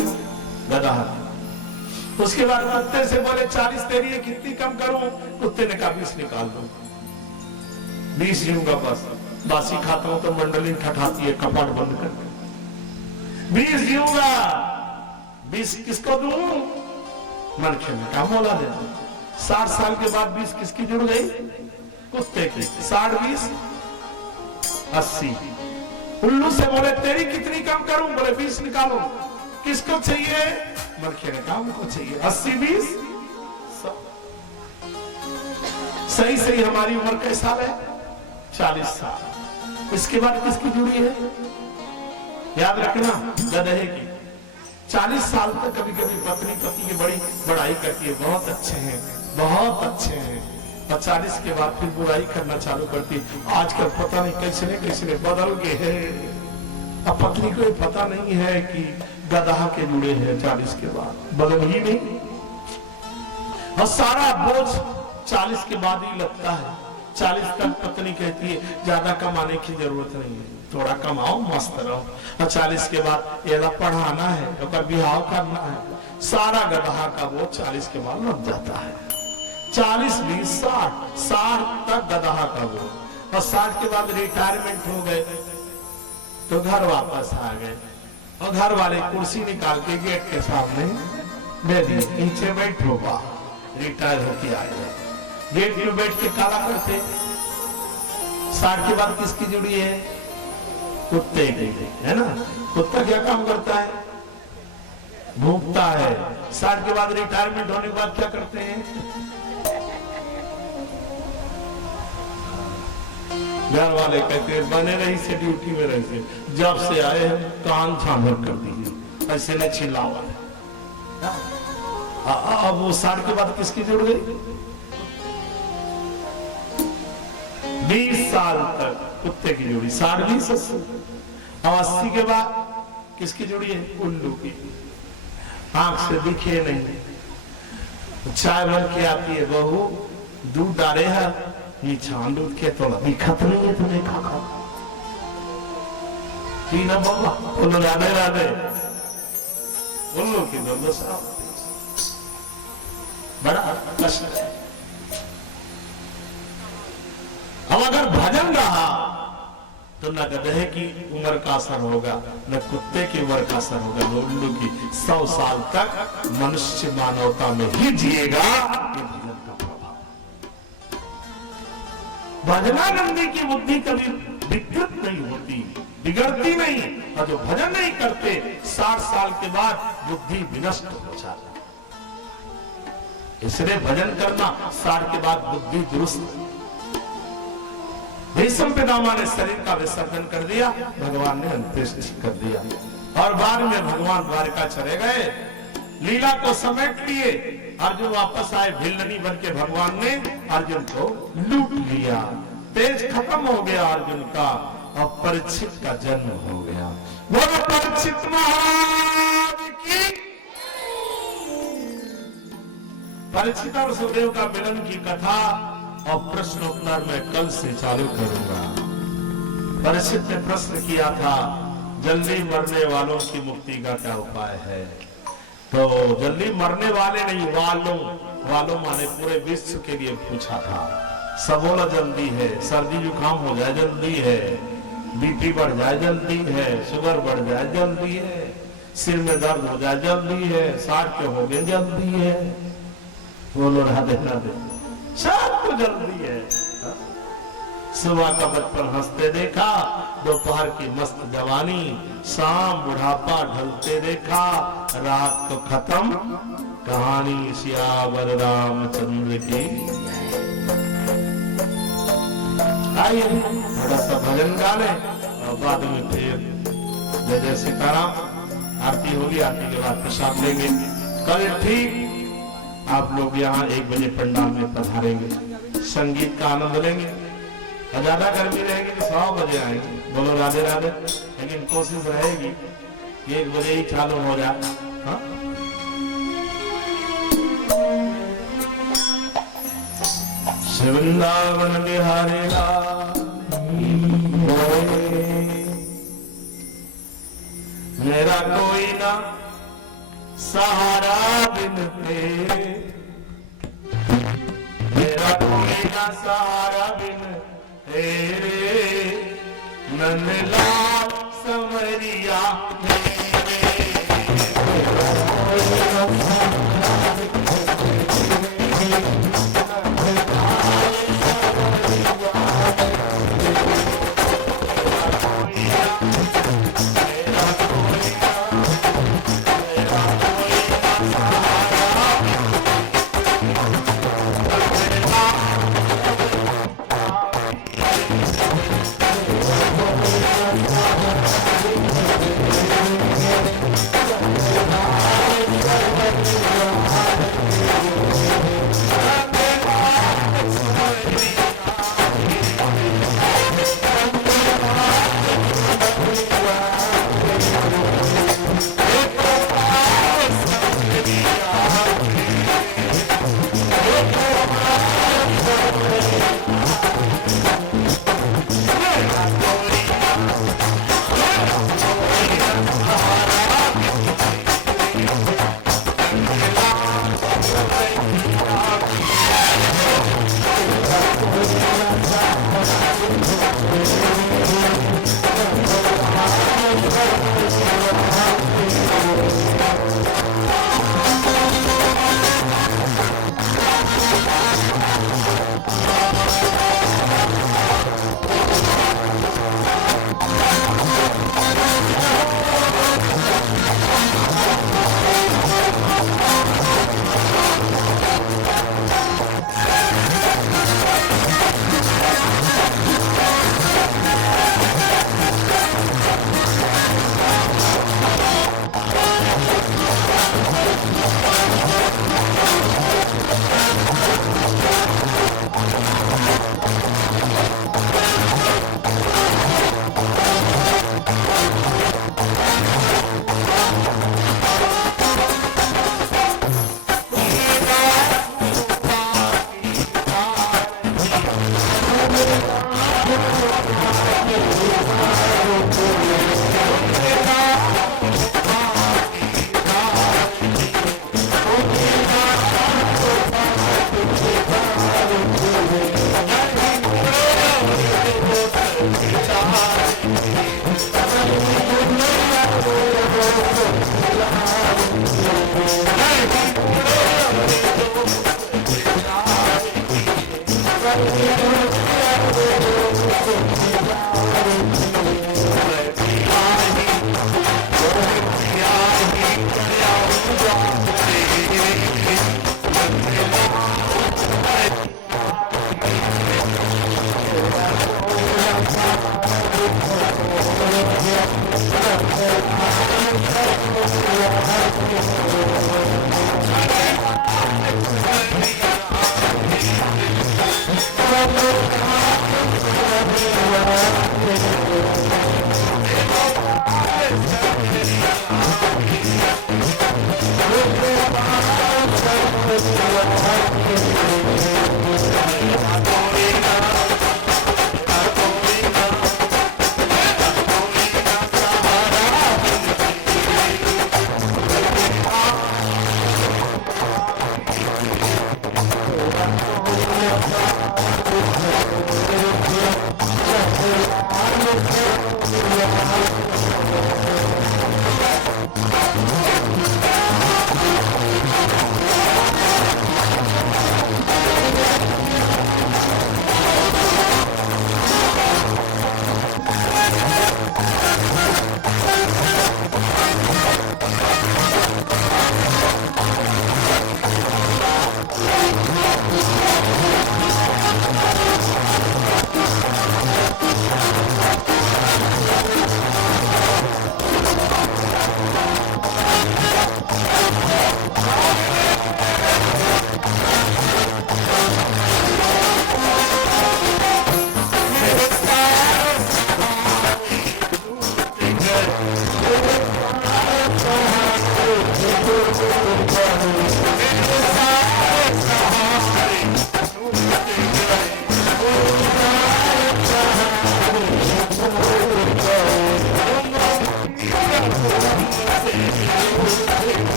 गधा। उसके बाद कुत्ते से बोले 40 तेरी है, कितनी कम करूं? कुत्ते ने कहा 20 निकाल दो, 20 जीऊंगा बस। बासी खाता हूं तो मंडली ठठाती है कपाट बंद कर। 20 जीऊंगा, 20 किसको दूं? मनखे ने कहा मोला दे दो। 60 साल के बाद 20 किसकी जुड़ गई? कुत्ते की। 60 20 80। उल्लू से बोले तेरी कितनी कम करूं? बोले 20 निकालो। किसको चाहिए? मनखे ने कहा हमको चाहिए। 80 20 100। सही सही हमारी उम्र कैसा साल है? 40 साल। इसके बाद किसकी जुड़ी है? याद रखना गधे की। 40 साल तक कभी कभी पत्नी पति की बड़ी बड़ाई करती है, बहुत अच्छे हैं, बहुत अच्छे हैं। और 40 के बाद फिर बुराई करना चालू करती है। आजकल पता नहीं कैसे बदल गए हैं। अब पत्नी को पता नहीं है कि गधा के जुड़े हैं 40 के बाद, बदल ही नहीं। और सारा बोझ 40 के बाद ही लगता है। 40 तक पत्नी कहती है ज्यादा कमाने की जरूरत नहीं है, थोड़ा कमाओ मस्त रहो। और 40 के बाद एला पढ़ाना है, तो बिहाव करना है, सारा गधा का बोझ 40 के बाद लग जाता है। 40 20 60 तक गधा का बोझ। और 60 के बाद रिटायरमेंट हो गए तो घर वापस आ गए। और घर वाले कुर्सी निकाल के गेट के सामने दे दी, नीचे बैठो बा, रिटायर होके आए। गेट में बैठ के काला करते। 60 के बाद किसकी जुड़ी है? कुत्ते की, है ना। कुत्ता क्या काम करता है? भूखता है। 60 के बाद रिटायरमेंट होने के बाद क्या करते हैं? घर वाले कहते हैं बने रही से ड्यूटी में रही से, जब से आए हैं कान झांझर कर दीजिए, ऐसे नहीं चिल्लावा। अब वो 60 के बाद किसकी जुड़ गई? 20 साल तक कुत्ते की जुड़ी। 60 20 80। और 80 के बाद किसकी जुड़ी है? उल्लू की। आंख से दिखे नहीं, चाय भर के आती है बहू, दूध डाले है, ये छान दूध के तो दिखत नहीं है तुम्हें, खा पीना बाबा। उल्लू राधे राधे। उल्लू की दुर्दशा बड़ा कष्ट है। अब अगर भजन रहा तो न गधे की उम्र का असर होगा, न कुत्ते की उम्र का असर होगा, न उल्लू की। 100 साल तक मनुष्य मानवता में ही जिएगा। ये भजन का प्रभाव। भजनानंदी की बुद्धि कभी विकृत नहीं होती, बिगड़ती नहीं। और जो भजन नहीं करते 60 साल के बाद बुद्धि विनष्ट हो जाती। इसलिए भजन करना 60 के बाद बुद्धि दुरुस्त। भीष्म पितामह ने शरीर का विसर्जन कर दिया, भगवान ने अंत्येष्टि कर दिया। और बाद में भगवान द्वारिका चले गए, लीला को समेट लिए। अर्जुन वापस आए, भिल्लनी बन के भगवान ने अर्जुन को लूट लिया। तेज खत्म हो गया अर्जुन का, और परीक्षित का जन्म हो गया। बोलो परीक्षित महाराज की। परीक्षित और सुखदेव का मिलन की कथा और प्रश्नोत्तर में कल से चालू करूंगा। परीक्षित ने प्रश्न किया था जल्दी मरने वालों की मुक्ति का क्या उपाय है? तो जल्दी मरने वाले नहीं, वालों माने पूरे विश्व के लिए पूछा था। सब बोला जल्दी है, सर्दी जुकाम हो जाए जल्दी है, बीपी बढ़ जाए जल्दी है, शुगर बढ़ जाए जल्दी है, सिर में दर्द हो जाए जल्दी है, 60 के हो गए जल्दी है। बोलो राधे राधे। सबको जल्दी है। सुबह का बचपन हंसते देखा, दोपहर की मस्त जवानी, शाम बुढ़ापा ढलते देखा, रात तो खत्म कहानी सियावर रामचंद्र की। आइए थोड़ा सा भजन गा लें और बाद में फिर जय जय सीताराम। आरती होगी, आरती के बाद प्रसाद लेंगे। कल ठीक आप लोग यहाँ 1 बजे पंडाल में पधारेंगे, संगीत का आनंद लेंगे। ज्यादा गर्मी रहेगी तो 100 बजे आएंगे। बोलो राधे राधे। लेकिन कोशिश रहेगी 1 बजे ही चालू हो जाए। हाँ? वृंदावन बिहारी लाल मेरा कोई ना सहारा बिन तेरे, मेरा कोई ना सहारा बिन तेरे, नंदलाल समरिया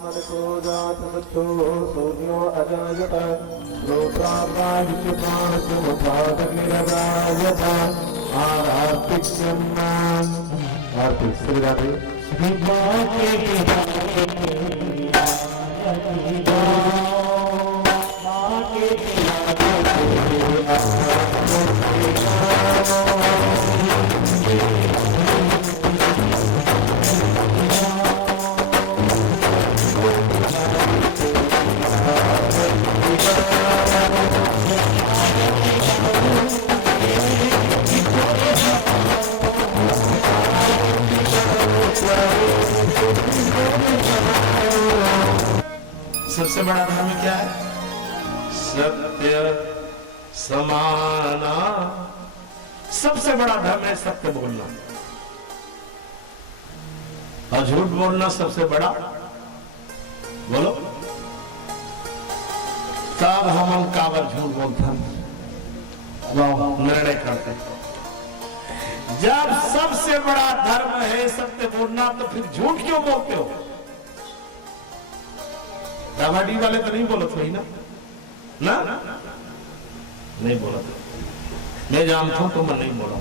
मनको जात मच्छो सूर्यो अजायत लोकापादित्यपाणसमुखादग्निरगायत आरार्तिक्यन्नान् आर्तिक श्री राधे विवाह के सबसे बड़ा धर्म क्या है? सत्य समाना। सबसे बड़ा धर्म है सत्य बोलना, और झूठ बोलना सबसे बड़ा। बोलो तब हम काबर झूठ बोलते हैं, निर्णय करते हैं। जब सबसे बड़ा धर्म है सत्य बोलना, तो फिर झूठ क्यों बोलते हो? कबड्डी वाले तो नहीं बोलत वही ना, ना नहीं बोलत। मैं जानता हूं तो मैं नहीं बोला।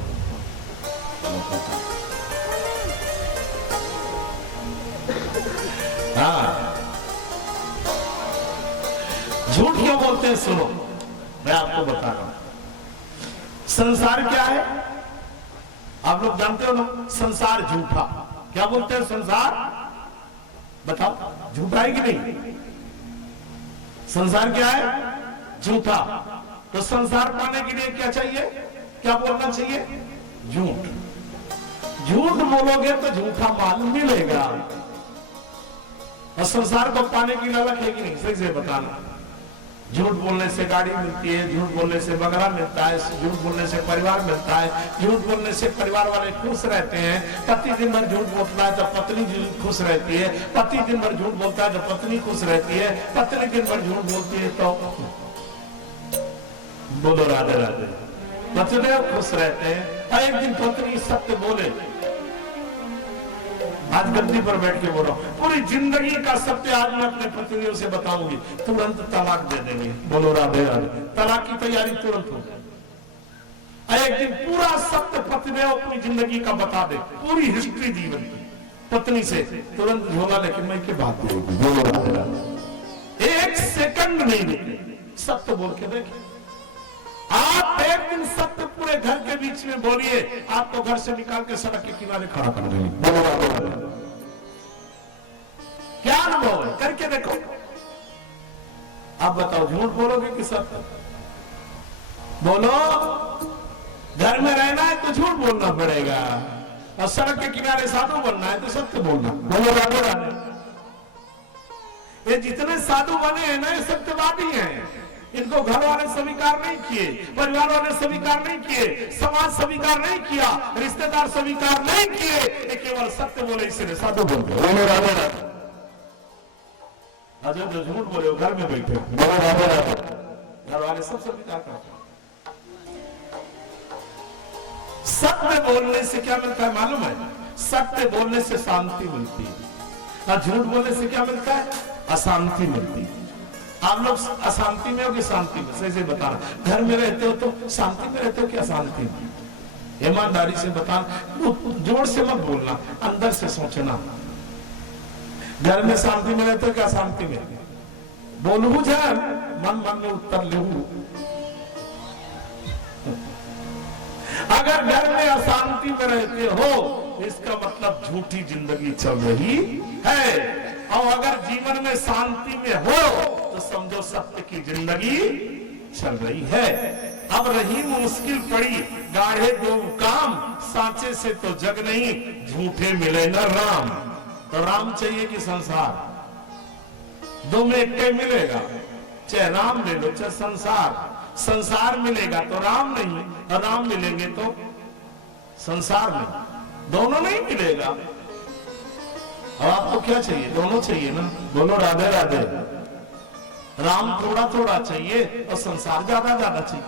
हाँ, झूठ क्यों बोलते हैं? सुनो, मैं आपको बता रहा हूं। संसार क्या है आप लोग जानते हो ना? संसार झूठा। क्या बोलते हैं? संसार बताओ, झूठा है कि नहीं? संसार क्या है? झूठा। तो संसार पाने के लिए क्या चाहिए? क्या बोलना चाहिए? झूठ। झूठ बोलोगे तो झूठा माल मिलेगा। और संसार को पाने की लालच है कि नहीं? सही से बताना। झूठ बोलने से गाड़ी मिलती है, झूठ बोलने से बंगला मिलता है, झूठ बोलने से परिवार मिलता है, झूठ बोलने से परिवार वाले खुश रहते हैं। पति दिन भर झूठ बोलता है तो पत्नी खुश रहती है, पति दिन भर झूठ बोलता है तो पत्नी खुश रहती है, पत्नी दिन भर झूठ बोलती है तो बोलो राधे राधे, पतिदेव खुश रहते हैं। और एक दिन पत्नी सत्य बोले, आज गद्दी पर बैठ के बोल रहा हूं, पूरी जिंदगी का सत्य आज मैं अपने पत्नियों से बताऊंगी, तुरंत तलाक दे देंगे। बोलो राधे राधे। तलाक की तैयारी तुरंत हो। एक दिन पूरा सत्य पतिदेव अपनी जिंदगी का बता दे, पूरी हिस्ट्री जीवन की पत्नी से, तुरंत झोला लेकिन मैं के बात करूंगी। बोलो राधे राधे। एक सेकंड नहीं रुके, सत्य बोल के देखिए। आप एक दिन सत्य पूरे घर के बीच में बोलिए, आपको घर से निकाल के सड़क के किनारे खड़ा कर देंगे। क्या अनुभव है? करके देखो। आप बताओ, झूठ बोलोगे कि सत्य बोलो? घर में रहना है तो झूठ बोलना पड़ेगा, और सड़क के किनारे साधु बनना है तो सत्य बोलना। बोलो राधे राधे। ये जितने साधु बने हैं ना, ये सत्यवादी हैं। इनको घर वाले स्वीकार नहीं किए, परिवार वाले स्वीकार नहीं किए, समाज स्वीकार नहीं किया, रिश्तेदार स्वीकार नहीं किए, ये केवल सत्य बोले इसलिए साधु बोल गए। बोलो राधे राधे। जो झूठ बोले घर में बैठे, बोलो राधे राधे, घर वाले सब स्वीकार करते। सत्य बोलने से क्या मिलता है मालूम है? सत्य बोलने से शांति मिलती है, और झूठ बोलने से क्या मिलता है? अशांति मिलती है। आप लोग अशांति में हो कि शांति में? सही से बताना। घर में रहते हो तो शांति में रहते हो कि अशांति में? ईमानदारी से बताना, जोर से मत बोलना, अंदर से सोचना। घर में शांति में रहते हो कि अशांति में? बोलू जान, मन मन में उत्तर लेहू। अगर घर में अशांति में रहते हो, इसका मतलब झूठी जिंदगी चल रही है। और अगर जीवन में शांति में हो तो समझो सत्य की जिंदगी चल रही है। अब रही मुश्किल पड़ी, गाढ़े दो काम, सांचे से तो जग नहीं, झूठे मिले न राम। तो राम चाहिए कि संसार? दो में एक के मिलेगा, चाहे राम ले लो चाहे संसार। संसार मिलेगा तो राम नहीं, और राम मिलेंगे तो संसार नहीं, दोनों नहीं मिलेगा। अब आपको क्या चाहिए? दोनों चाहिए ना। बोलो राधे राधे। राम थोड़ा थोड़ा चाहिए और संसार ज्यादा ज्यादा चाहिए।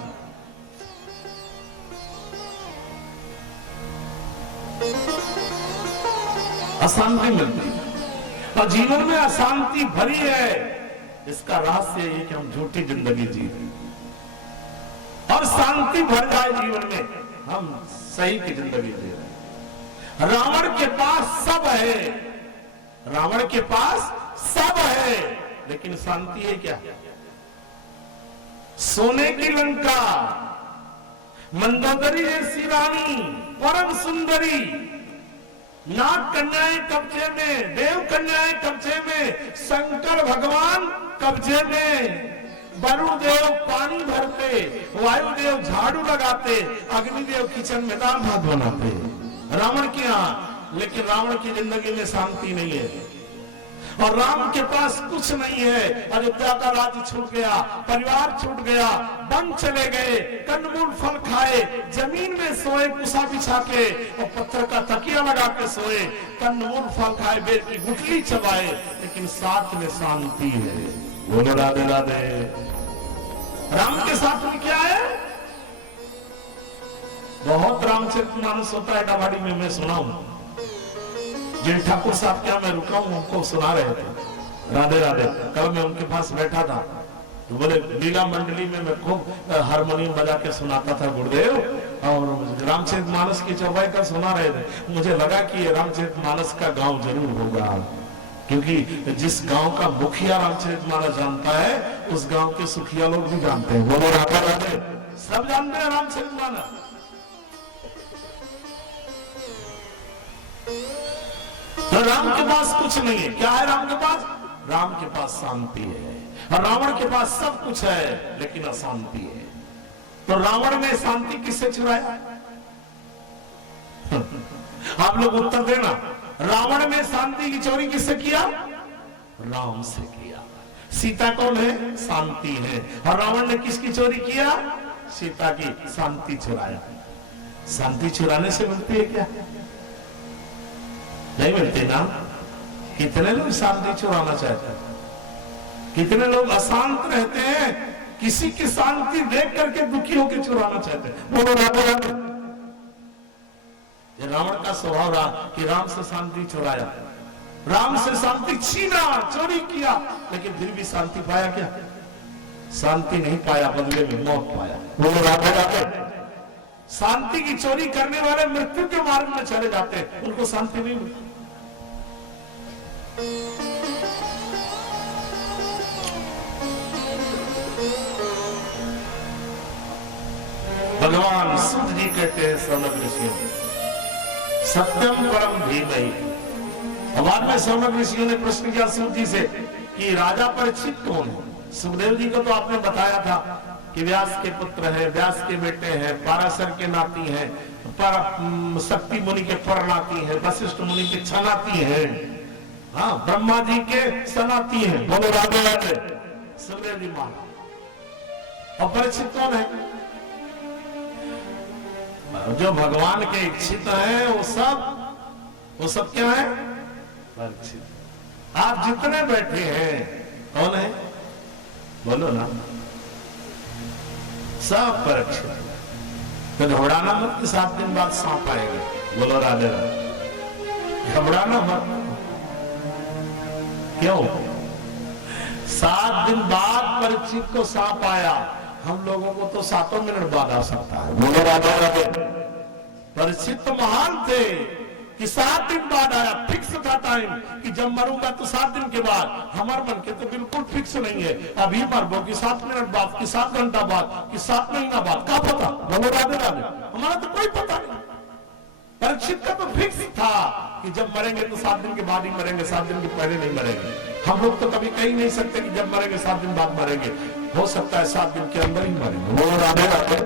अशांति मिलती है। और जीवन में अशांति भरी है, इसका रहस्य ये कि हम झूठी जिंदगी जी रहे हैं। और शांति भर जाए जीवन में, हम सही की जिंदगी जी रहे हैं। रावण के पास सब है, रावण के पास सब है, लेकिन शांति है क्या? सोने की लंका, मंदोदरी जैसी रानी, परम सुंदरी, नाग कन्याएं कब्जे में, देव कन्याएं कब्जे में, शंकर भगवान कब्जे में, वरुण देव पानी भरते, वायुदेव झाड़ू लगाते, अग्निदेव किचन में दाल भात बनाते, रावण के यहां। लेकिन रावण की जिंदगी में शांति नहीं है, और राम के पास कुछ नहीं है। अयोध्या का राज्य छूट गया, परिवार छूट गया, वन चले गए, कंदमूल फल खाए, जमीन में सोए कुसा बिछा के, और पत्थर का तकिया लगा के सोए, कंदमूल फल खाए, बेर की गुठली चबाए, लेकिन साथ में शांति है। बोलो राधे राधे। राम के साथ में क्या है? बहुत रामचरितमानस होता है डावाड़ी में, मैं सुना हूं। जिन ठाकुर साहब क्या मैं रुका हूं, उनको सुना रहे थे राधे राधे। कल मैं उनके पास बैठा था, तो बोले लीला मंडली में मैं खूब हारमोनियम बजा के सुनाता था गुरुदेव, और रामचरितमानस की चौपाई का सुना रहे थे। मुझे लगा कि ये रामचरितमानस का गांव जरूर होगा, क्योंकि जिस गांव का मुखिया रामचरितमानस जानता है, उस गांव के सुखिया लोग भी जानते हैं। बोलो राधे राधे। सब जानते हैं रामचरितमानस। तो राम के पास कुछ नहीं है। क्या है राम के पास? राम के पास शांति है। और रावण के पास सब कुछ है, लेकिन अशांति है। तो रावण ने शांति किससे चुराया? आप लोग उत्तर देना। रावण ने शांति की चोरी किससे किया? राम से किया। सीता कौन है? शांति है। और रावण ने किसकी चोरी किया? सीता की। शांति चुराया। शांति चुराने से मिलती है क्या? नहीं मिलती ना। कितने लोग शांति चुराना चाहते हैं, कितने लोग अशांत रहते हैं, किसी की शांति देख करके दुखी होकर चुराना चाहते हैं। बोलो राधे राधे। रावण का स्वभाव रहा कि राम से शांति चुराया, राम से शांति छीना, चोरी किया, लेकिन फिर भी शांति पाया क्या? शांति नहीं पाया, बदले में मौत पाया। बोलो राधे राधे। शांति की चोरी करने वाले मृत्यु के मार्ग में चले जाते हैं, उनको शांति नहीं मिलती। भगवान सूत जी कहते हैं सौनक ऋषियों, सत्यम परम धीमहि। बाद में सौनक ऋषियों ने प्रश्न किया सूत जी से कि राजा परीक्षित कौन है? सुखदेव जी को तो आपने बताया था कि व्यास के पुत्र है, व्यास के बेटे हैं, पाराशर के नाती हैं, पर शक्ति मुनि के पर नाती है, वशिष्ठ मुनि के छनाती है, हाँ, ब्रह्मा जी के सनाती है। बोलो राधे राधे। सुखदेव जी मान। और परीक्षित कौन है? जो भगवान के इच्छित है, वो सब क्या है? परीक्षित। आप जितने बैठे हैं कौन है? बोलो ना। सब परीक्षित। तो घबराना मत कि 7 दिन बाद सांप आएगा। बोलो राधे राधे। घबराना मत। क्यों? 7 दिन बाद परीक्षित को सांप आया, हम लोगों को तो 7 मिनट बाद आ सकता है। बोलो राधे राधे। परीक्षित तो महान थे कि 7 दिन बाद आया, फिक्स था टाइम कि जब मरूंगा तो 7 दिन के बाद। हमारे मन के तो बिल्कुल फिक्स नहीं है, अभी मरबो कि 7 मिनट बाद, कि 7 घंटा बाद, कि 7 महीना बाद, क्या पता। बोलो राधे राधे। हमारा तो कोई पता नहीं। परीक्षित का तो फिक्स था कि जब मरेंगे तो 7 दिन के बाद ही मरेंगे, 7 दिन के पहले नहीं मरेंगे। हम लोग तो कभी कह ही नहीं सकते कि जब मरेंगे 7 दिन बाद मरेंगे, हो सकता है 7 दिन के अंदर ही मरेंगे। बोलो राधे राधे।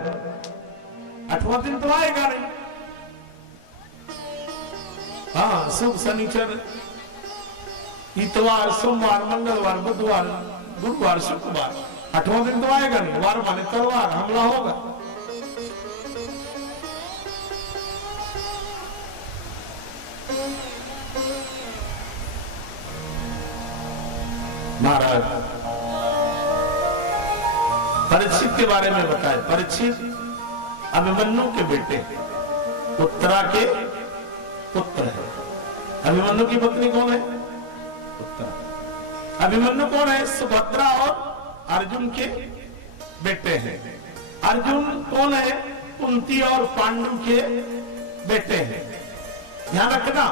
8वां दिन तो आएगा नहीं। हाँ, शुभ शनिचर, इतवार, सोमवार, मंगलवार, बुधवार, गुरुवार, शुक्रवार, 8वां दिन तो आएगा नहीं। वार माने तलवार, हमला होगा। महाराज परीक्षित के बारे में बताए। परीक्षित अभिमन्यु के बेटे, उत्तरा के पुत्र है। अभिमन्यु की पत्नी कौन है? अभिमन्यु कौन है? सुभद्रा और अर्जुन के बेटे हैं। अर्जुन कौन है? कुंती और पांडु के बेटे हैं। ध्यान रखना,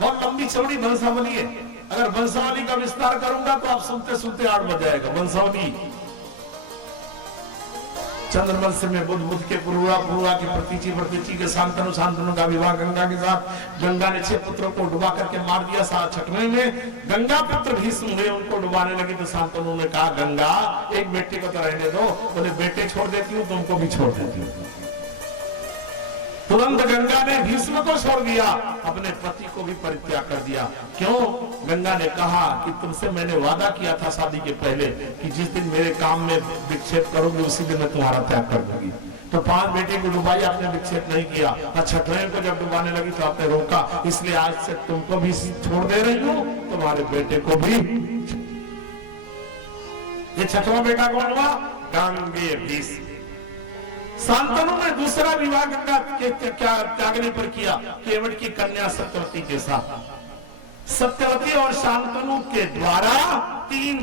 बहुत लंबी चौड़ी वंशावली है। अगर वंशावली का विस्तार करूंगा तो आप सुनते सुनते 8 बज जाएगा। वंशावली चंद्रवंश में बुद्ध के पुरुरा के प्रतीचि के शांतनु का विवाह गंगा के साथ। गंगा ने 6 पुत्रों को डुबा करके मार दिया। 6वें में गंगा पुत्र भीष्म हुए, उनको डुबाने लगी तो शांतनु ने कहा गंगा एक बेटे को तो रहने दो। बोले बेटे छोड़ देती हूँ, तुमको भी छोड़ देती हूँ। तुरंत गंगा ने भीष्म को छोड़ दिया, अपने पति को भी परित्याग कर दिया। क्यों? गंगा ने कहा कि तुमसे मैंने वादा किया था शादी के पहले कि जिस दिन मेरे काम में विक्षेप करोगे उसी दिन मैं तुम्हारा त्याग कर दूंगी। तो 5 बेटे को डुबाई, आपने विक्षेप नहीं किया। और 6वें को जब डुबाने लगी तो आपने रोका। इसलिए आज से तुमको भी छोड़ दे रही हूँ, तुम्हारे बेटे को भी। ये 6वां बेटा कौन हुआ? गांगेय भीष्म। शांतनु ने दूसरा विवाह गंगा के त्यागने पर किया, केवट की कन्या सत्यवती के साथ। सत्यवती और शांतनु के द्वारा 3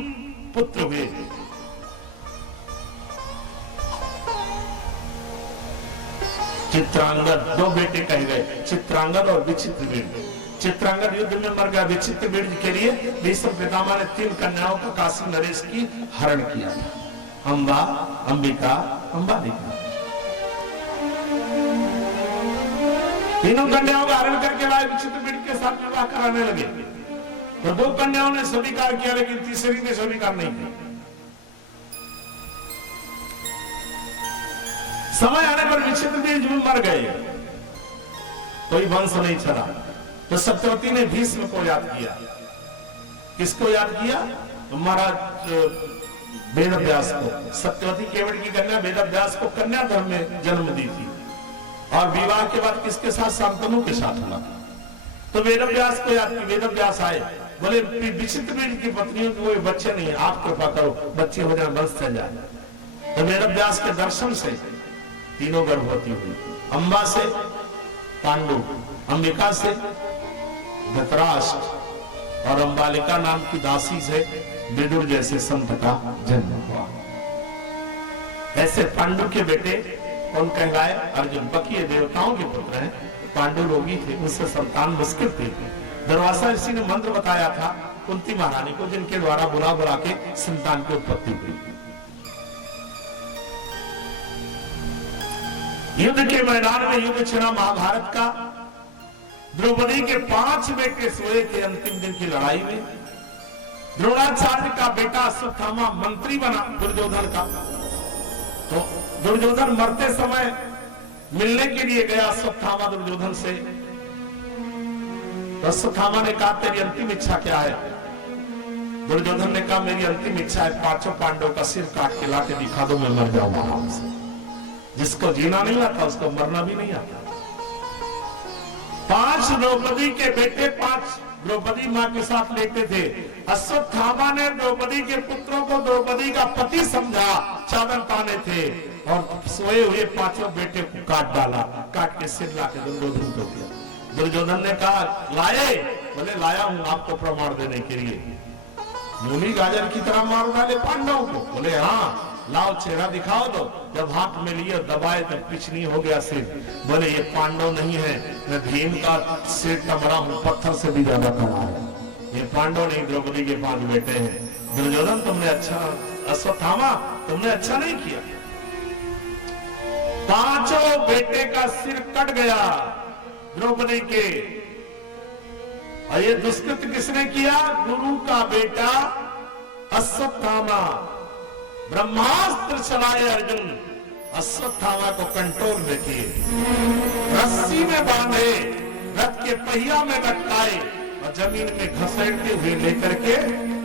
पुत्र हुए। चित्रांगद 2 बेटे कहे गए, चित्रांगद और विचित्रवीर। चित्रांगद युद्ध में मर गया। विचित्रवीर के लिए भीष्म पितामह ने 3 कन्याओं का काशी नरेश की हरण किया था। अंबा, अंबिका, अंबालिका। तीनों कन्याओं का हरण करके लाए, विचित्रवीर के साथ विवाह कराने लगे। तो 2 कन्याओं ने स्वीकार किया, लेकिन तीसरी ने स्वीकार नहीं किया। समय आने पर विचित्रवीर जी मर गए, कोई वंश नहीं चला। तो सत्यवती ने भीष्म को याद किया। किसको याद किया? महाराज वेदव्यास को। सत्यवती केवट की कन्या वेदव्यास को कन्या धर्म में जन्म दी थी, और विवाह के बाद किसके साथ? शांतनु के साथ हुआ। तो वेदव्यास को याद की। वेदव्यास आए, बोले विचित्रवीर की पत्नियों के कोई बच्चे नहीं है, आप कृपा करो, बच्चे हो जाए, वंश चल जाए। तो वेदव्यास के दर्शन से तीनों गर्भवती हुई। अंबा से पांडु, अंबिका से धृतराष्ट्र, और अंबालिका नाम की दासी से विदुर जैसे संत का जन्म हुआ। ऐसे पांडु के बेटे कौन कहलाए? अर्जुन। बाकी देवताओं के पुत्र हैं। पांडु रोगी थे, उनसे संतान मुश्किल थी। दुर्वासा ऋषि ने मंत्र बताया था कुंती महारानी को, जिनके द्वारा बुला बुला के संतान की उत्पत्ति हुई। युद्ध के मैदान में युद्ध छिड़ा महाभारत का। द्रौपदी के 5 बेटे सोए थे अंतिम दिन की लड़ाई में। द्रोणाचार्य का बेटा अश्वत्थामा मंत्री बना दुर्योधन का। तो दुर्योधन मरते समय मिलने के लिए गया अश्वत्थामा दुर्योधन से। तो अश्वत्थामा ने कहा तेरी अंतिम इच्छा क्या है? दुर्योधन ने कहा मेरी अंतिम इच्छा है 5 पांडवों का सिर काट के लाके दिखा दो, मैं मर जाऊंगा आराम से। जिसको जीना नहीं आता उसको मरना भी नहीं आता। 5 द्रौपदी के बेटे 5 द्रौपदी मां के साथ लेते थे। अश्वत्थामा ने द्रौपदी के पुत्रों को द्रौपदी का पति समझा, चादर ताने थे, और सोए हुए 5 बेटे को काट डाला। काट के सिर लाके दुर्योधन को दिया। दुर्योधन ने कहा लाए? बोले लाया हूं आपको प्रमाण देने के लिए। मूली गाजर की तरह मार डाले पांडवों को। बोले हाँ, लाओ चेहरा दिखाओ। दो जब हाथ में लिए दबाए तब पिछनी हो गया सिर। बोले ये पांडव नहीं है, मैं भीम का सिर टमरा हूं, पत्थर से भी ज्यादा कड़ा है। ये पांडव नहीं, द्रौपदी के 5 बेटे हैं। दुर्योधन तुमने अच्छा, अश्वत्थामा तुमने अच्छा नहीं किया। 5 बेटे का सिर कट गया द्रौपदी के। और ये दुष्कृत किसने किया? गुरु का बेटा अश्वत्थामा। ब्रह्मास्त्र चलाए अर्जुन, अश्वत्थामा को कंट्रोल में किए, रस्सी में बांधे, रथ के पहिया में लटकाए और जमीन में घसीटते हुए लेकर के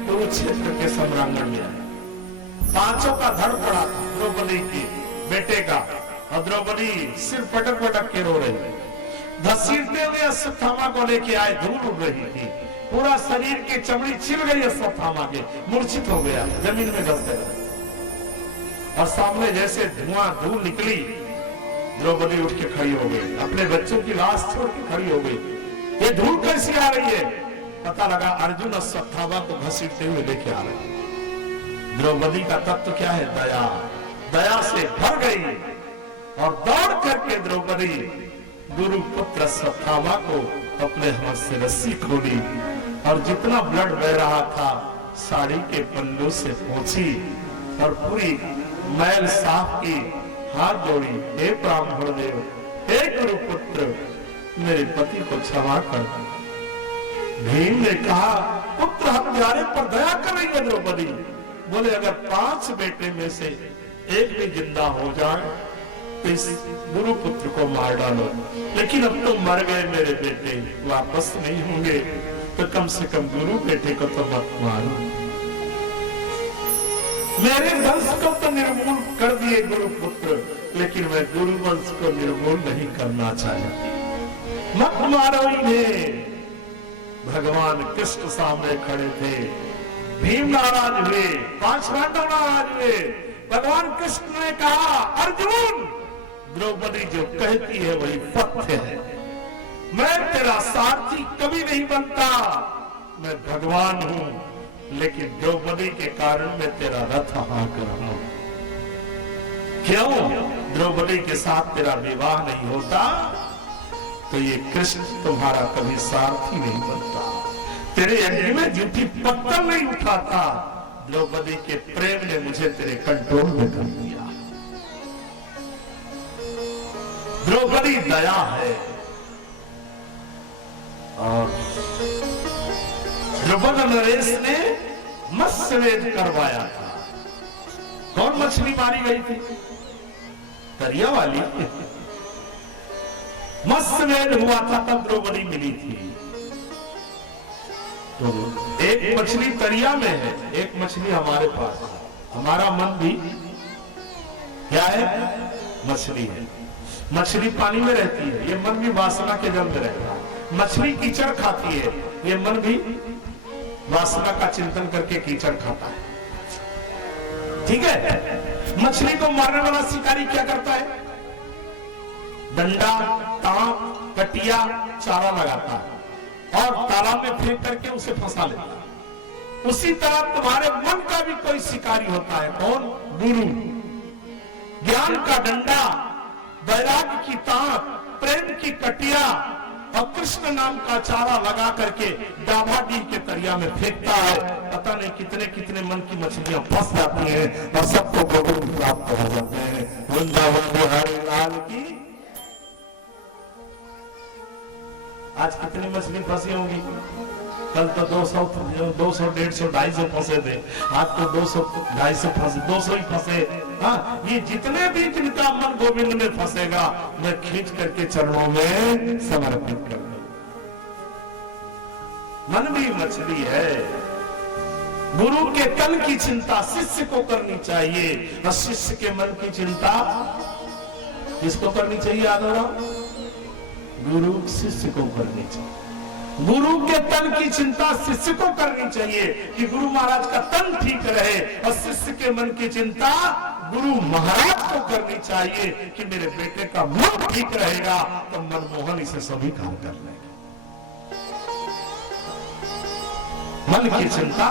कुरुक्षेत्र के सम्रांगण में आए। 5 का धड़ पड़ा था द्रौपदी के बेटे का, और द्रौपदी सिर पटक पटक के रो रही। घसीटते हुए अश्वत्थामा को लेके आए, धूल उड़ रही थी, पूरा शरीर की चमड़ी छिल गई अश्वत्थामा के, मूर्छित हो गया, जमीन में धंस गया। और सामने जैसे धुआं धूल निकली, द्रौपदी उठ के खड़ी हो गई, अपने बच्चों की लाश छोड़ के खड़ी हो गई। ये धूल कैसी आ रही है? पता लगा अर्जुन अश्वत्थामा को घसीटते हुए लेके आ रहे। द्रौपदी का तत्व क्या है? दया। दया से भर गई और दौड़ करके द्रौपदी गुरु पुत्र अश्वत्थामा को अपने हाथ से रस्सी खोली और जितना ब्लड बह रहा था साड़ी के पल्लू से पोंछी और पूरी मैल साफ की, हाथ जोड़ी, हे ब्राह्मण देव, हे गुरु पुत्र, मेरे पति को क्षमा कर। भीम ने कहा, पुत्र हत्यारे पर दया कर रही है द्रौपदी। बोले, अगर 5 बेटे में से एक भी जिंदा हो जाए तो इस गुरु पुत्र को मार डालो, लेकिन अब तो मर गए मेरे बेटे, वापस नहीं होंगे, तो कम से कम गुरु बेटे को तो मत मारो। मेरे वंश को तो निर्मूल कर दिए गुरु पुत्र, लेकिन मैं गुरु वंश को निर्मूल नहीं करना चाहती, मत मारो इन्हें। भगवान कृष्ण सामने खड़े थे, भीम नाराज हुए, 5 पांडव नाराज हुए। भगवान कृष्ण ने कहा, अर्जुन, द्रौपदी जो कहती है वही सत्य है, मैं तेरा सारथी कभी नहीं बनता, मैं भगवान हूं, लेकिन द्रौपदी के कारण मैं तेरा रथ हाँक रहा हूं। क्यों? द्रौपदी के साथ तेरा विवाह नहीं होता तो ये कृष्ण तुम्हारा कभी सारथी नहीं बनता, तेरे यज्ञ में जूठी पत्थर नहीं उठाता। द्रौपदी के प्रेम ने मुझे तेरे कंट्रोल में कर दिया। द्रौपदी दया है। और द्रुपद नरेश ने मत्स्यवेद करवाया था। कौन मछली मारी गई थी? दरिया वाली। मत्स्यवेद हुआ था तब द्रौपदी मिली थी। तो एक मछली तरिया में है, एक मछली हमारे पास है। हमारा मन भी क्या है? मछली है। मछली पानी में रहती है, ये मन भी वासना के जल में रहता है। मछली कीचड़ खाती है, ये मन भी वासना का चिंतन करके कीचड़ खाता है। ठीक है? मछली को मारने वाला शिकारी क्या करता है? डंडा, टांग, कटिया, चारा लगाता है और तालाब में फेंक करके उसे फंसा लेता है। उसी तरह तुम्हारे मन का भी कोई शिकारी होता है। कौन? गुरु। ज्ञान का डंडा, वैराग्य की ताक, प्रेम की कटिया और कृष्ण नाम का चारा लगा करके डाभाडी के तरिया में फेंकता है। पता नहीं कितने कितने मन की मछलियां फंस जाती हैं और सबको गोविंद प्राप्त हो जाते हैं। वृंदावन बिहारी लाल की। आज कितनी मछली फंसी होंगी? कल तो 200, 150, 250 फंसे थे। आज तो 200, 250 फंसे, 200 ही फंसे। हाँ, ये जितने भी जिनका मन गोविंद में फंसेगा मैं खींच करके चरणों में समर्पित कर दूं। मन भी मछली है। गुरु के तन की चिंता शिष्य को करनी चाहिए और शिष्य के मन की चिंता किसको करनी चाहिए? आदरा गुरु शिष्य को करनी चाहिए। गुरु के तन की चिंता शिष्य को करनी चाहिए कि गुरु महाराज का तन ठीक रहे, और शिष्य के मन की चिंता गुरु महाराज को करनी चाहिए कि मेरे बेटे का मन ठीक रहेगा तो मनमोहन इसे सभी काम कर लेंगे। मन की चिंता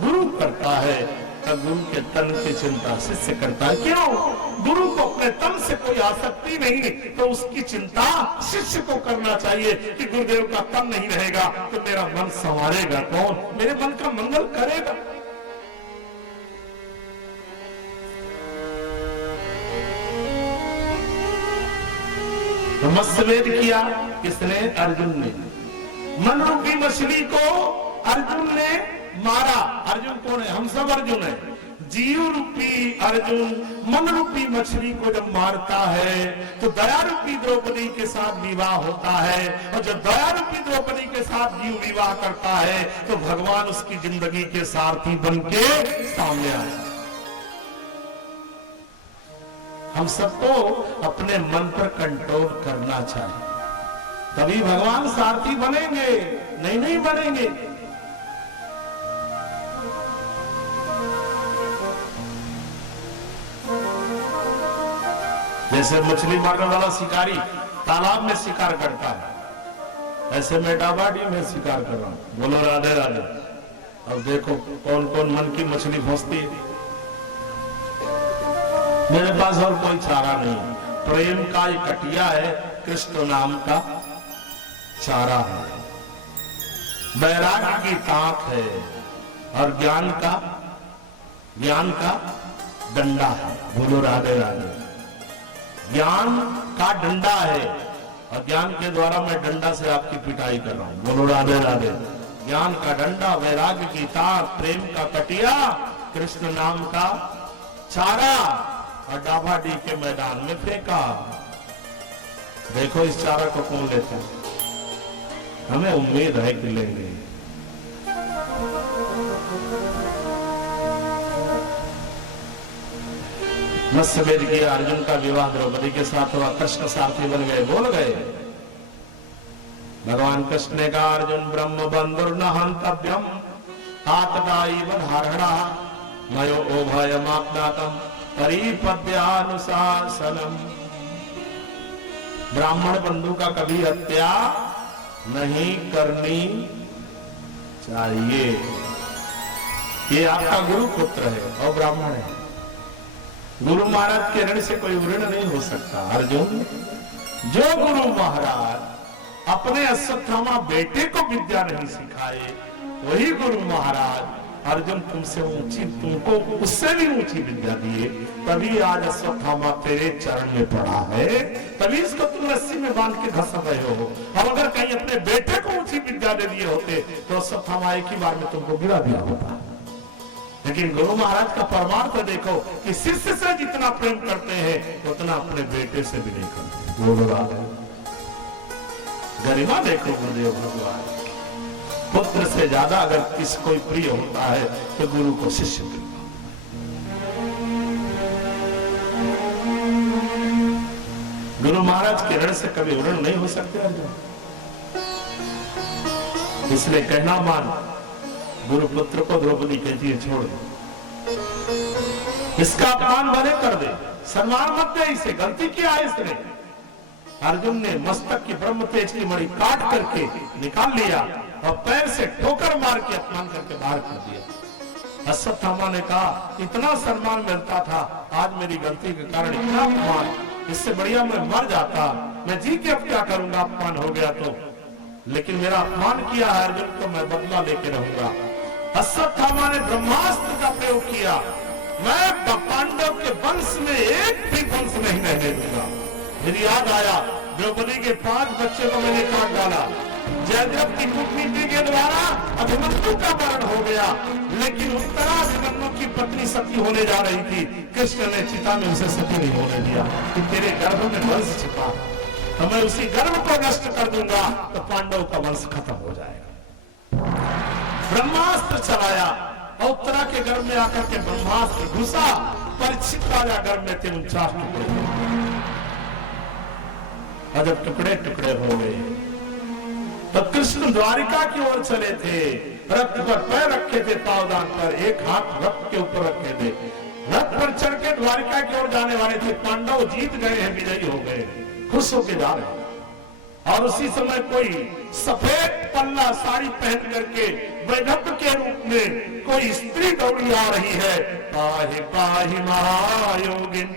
गुरु करता है, गुरु के तन की चिंता शिष्य करता है। क्यों? गुरु को अपने तन से कोई आसक्ति नहीं, तो उसकी चिंता शिष्य को करना चाहिए कि गुरुदेव का तन नहीं रहेगा तो मेरा मन संवारेगा कौन? मेरे मन का मंगल करेगा। तो मत्स्यवेद किया किसने? अर्जुन ने। मन रूपी मछली को अर्जुन ने मारा। अर्जुन कौन है? हम सब अर्जुन है। जीव रूपी अर्जुन मन रूपी मछली को जब मारता है तो दया रूपी द्रौपदी के साथ विवाह होता है, और जब दया रूपी द्रौपदी के साथ जीव विवाह करता है तो भगवान उसकी जिंदगी के सारथी बनके सामने आए। हम सबको अपने मन पर कंट्रोल करना चाहिए, तभी भगवान सारथी बनेंगे, नहीं बनेंगे। जैसे मछली मारने वाला शिकारी तालाब में शिकार करता है, ऐसे मैं डाबाडी में शिकार कर रहा हूं। बोलो राधे राधे। अब देखो कौन कौन मन की मछली फंसती है। मेरे पास और कोई चारा नहीं। प्रेम का एक कटिया है, कृष्ण नाम का चारा है, वैराग्य की ताक है, और ज्ञान का डंडा है। बोलो राधे राधे। ज्ञान का डंडा है, और ज्ञान के द्वारा मैं डंडा से आपकी पिटाई कर रहा हूं। बोलो राधे राधे। ज्ञान का डंडा, वैराग्य की ताक, प्रेम का कटिया, कृष्ण नाम का चारा, और डाभाडी के मैदान में फेंका। देखो इस चारा को कौन लेता है? हमें उम्मीद है कि लेंगे। मत्स्यवेद किया, अर्जुन का विवाह द्रौपदी के साथ हुआ, कृष्ण सारथी बन गए, बोल गए। भगवान कृष्ण ने कहा, अर्जुन ब्रह्म बंधुर न हंतव्यम आतदाई धारणा मयो ओभयमाप्नातम परिपद्यानुशासनम। ब्राह्मण बंधु का कभी हत्या नहीं करनी चाहिए। ये आपका गुरु पुत्र है और ब्राह्मण है। गुरु महाराज के ऋण से कोई ऋण नहीं हो सकता। अर्जुन, जो गुरु महाराज अपने अश्वत्थामा बेटे को विद्या नहीं सिखाए, वही गुरु महाराज अर्जुन तुमसे ऊंची, तुमको उससे भी ऊंची विद्या दिए, तभी आज अश्वत्थामा तेरे चरण में पड़ा है, तभी इसको तुम रस्सी में बांध के घस रहे हो। और अगर कहीं अपने बेटे को ऊंची विद्या दे दिए होते तो अश्वत्थामा एक ही बार में तुमको गिरा दिया होता। लेकिन गुरु महाराज का परमार्थ देखो कि शिष्य से जितना प्रेम करते हैं उतना अपने बेटे से भी नहीं करते। बोलो राधे। गरिमा देखो गुरुदेव भगवान। पुत्र से ज्यादा अगर किसी कोई प्रिय होता है तो गुरु को शिष्य प्रिय। गुरु महाराज के ऋण से कभी ऋण नहीं हो सकते अर्जुन। इसलिए कहना मान, गुरु पुत्र को द्रौपदी कहती है छोड़ दो, इसका अपमान भले कर दे, सम्मान मत दे इसे, गलती किया है इसने। अर्जुन ने मस्तक की ब्रह्म तेज की मणि काट करके निकाल लिया और पैर से ठोकर मार के अपमान करके बाहर कर दिया। अश्वत्थामा ने कहा, इतना सम्मान मिलता था, आज मेरी गलती के कारण इतना अपमान, इससे बढ़िया मैं मर जाता। मैं जी के अब क्या करूंगा, अपमान हो गया तो, लेकिन मेरा अपमान किया है अर्जुन को मैं बदला लेके रहूंगा। अश्वत्थामा ने ब्रह्मास्त्र का प्रयोग किया। मैं पांडव के वंश में एक भी वंश नहीं रहने दूंगा। मेरी याद आया, द्रौपदी के 5 बच्चे को मैंने काट डाला। जयद्रथ की कूटनीति के द्वारा अभिमन्यु का मरण हो गया, लेकिन उत्तरा अभिमन्यु की पत्नी सती होने जा रही थी। कृष्ण ने चिता में उसे सती नहीं होने दिया कि तेरे गर्भ में वंश छिपा, तो मैं उसी गर्भ को नष्ट कर दूंगा तो पांडव का वंश खत्म हो जाएगा। ब्रह्मास्त्र चलाया और उत्तरा के गर्भ में आकर के ब्रह्मास्त्र घुसा, परीक्षित राजा गर्भ में थे 49 टुकड़े, और जब टुकड़े टुकड़े हो गए तो कृष्ण द्वारिका की ओर चले थे। रथ पर पैर रखे थे, पावदान पर, एक हाथ रथ के ऊपर रखे थे। रथ पर चढ़ के द्वारिका की ओर जाने वाले थे। पांडव जीत गए हैं, विजयी हो गए, खुश होके जा रहे हैं। और उसी समय कोई सफेद पल्ला साड़ी पहन करके वैधव्य के रूप में कोई स्त्री दौड़ी आ रही है। पाहि पाहि महायोगिन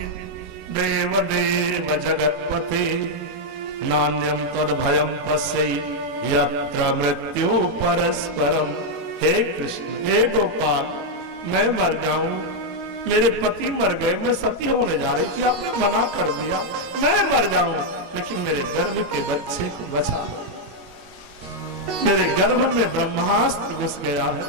देव देव जगतपते नान्यम तद भयम पश्यै यत्र मृत्यु परस्परम। हे कृष्ण, हे गोपाल, मैं मर जाऊं, मेरे पति मर गए, मैं सती होने जा रही थी, आपने मना कर दिया, मैं मर जाऊं, लेकिन मेरे गर्भ के बच्चे को बचा लो। मेरे गर्भ में ब्रह्मास्त्र घुस गया है।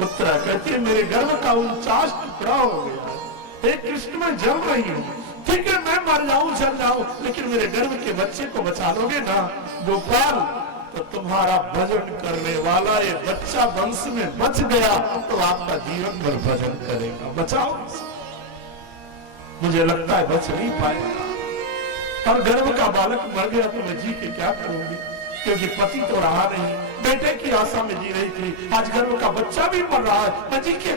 उत्तरा कहती है, मेरे गर्भ का 49 टुकड़ा हो गया है। हे कृष्ण, मैं जल रही हूँ, ठीक है मैं मर जाऊं, जल जाऊं, लेकिन मेरे गर्भ के बच्चे को बचा लोगे ना गोपाल? तो तुम्हारा भजन करने वाला ये बच्चा वंश में बच गया तो आपका जीवन भर भजन करेगा। बचाओ। मुझे लगता है बच नहीं पाएगा, और गर्भ का बालक मर गया तो मैं जी के क्या करूंगी? क्योंकि पति तो रहा नहीं, बेटे की आशा में जी रही थी, आज गर्भ का बच्चा भी मर रहा है, मैं जी क्या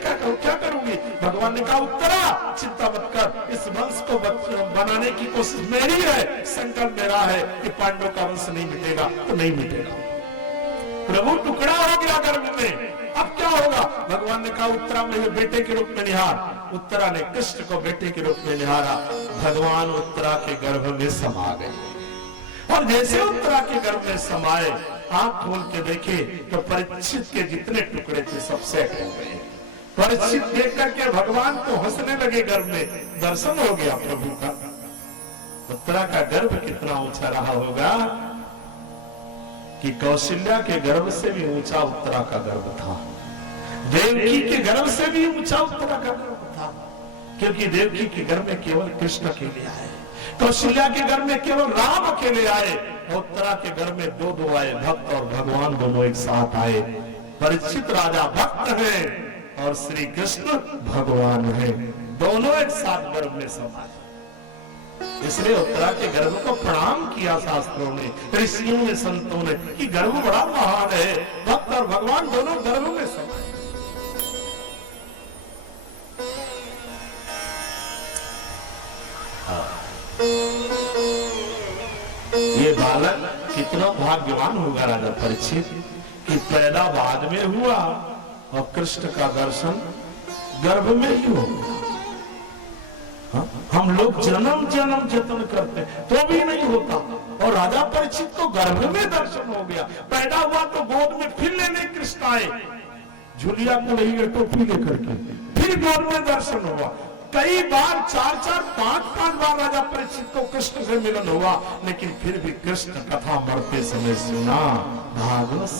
करूंगी। भगवान ने कहा उत्तरा चिंता मत कर, इस वंश को बनाने की कोशिश मेरी है, संकल्प मेरा है कि पांडवों का वंश नहीं मिटेगा तो नहीं मिटेगा। प्रभु टुकड़ा हो गया गर्भ में, अब क्या होगा। भगवान ने कहा उत्तरा मेरे बेटे के रूप में निहार। उत्तरा ने कृष्ण को बेटे के रूप में निहारा, भगवान उत्तरा के गर्भ में समा गए। और जैसे उत्तरा के गर्भ में समाये, आंख खोल के देखे तो परीक्षित के जितने टुकड़े थे सब सेट हो गए। परीक्षित देख करके भगवान तो हंसने लगे, गर्भ में दर्शन हो गया प्रभु का। उत्तरा का गर्भ कितना ऊंचा रहा होगा कि कौशल्या के गर्भ से भी ऊंचा उत्तरा का गर्भ था, देवकी के गर्भ से भी ऊंचा उत्तरा का गर्भ था, क्योंकि देवकी के गर्भ में केवल कृष्ण अकेले आए, कौशल्या के गर्भ में केवल राम अकेले आए, उत्तरा के गर्भ में दो आए, भक्त और भगवान दोनों एक साथ आए। परीक्षित राजा भक्त है और श्री कृष्ण भगवान है, दोनों एक साथ गर्भ में समाये। इसलिए उत्तरा के गर्भ को प्रणाम किया शास्त्रों ने, ऋषियों ने, संतों ने कि गर्भ बड़ा महान है, भक्त और भगवान दोनों गर्भ में समाये। ये बालक कितना भाग्यवान होगा राजा परीक्षित कि पैदा बाद में हुआ और कृष्ण का दर्शन गर्भ में ही होगा। हम लोग जन्म जन्म जतन करते हैं तो भी नहीं होता, और राजा परीक्षित को गर्भ में दर्शन हो गया। पैदा हुआ तो गोद में फिर लेने कृष्ण आए, झुलिया को नहीं गए टोपी लेकर के, फिर गोद में दर्शन हुआ। कई बार 4-4, 5-5 बार राजा परीक्षित को कृष्ण से मिलन हुआ, लेकिन फिर भी कृष्ण कथा मरते समय सुना, भागवत।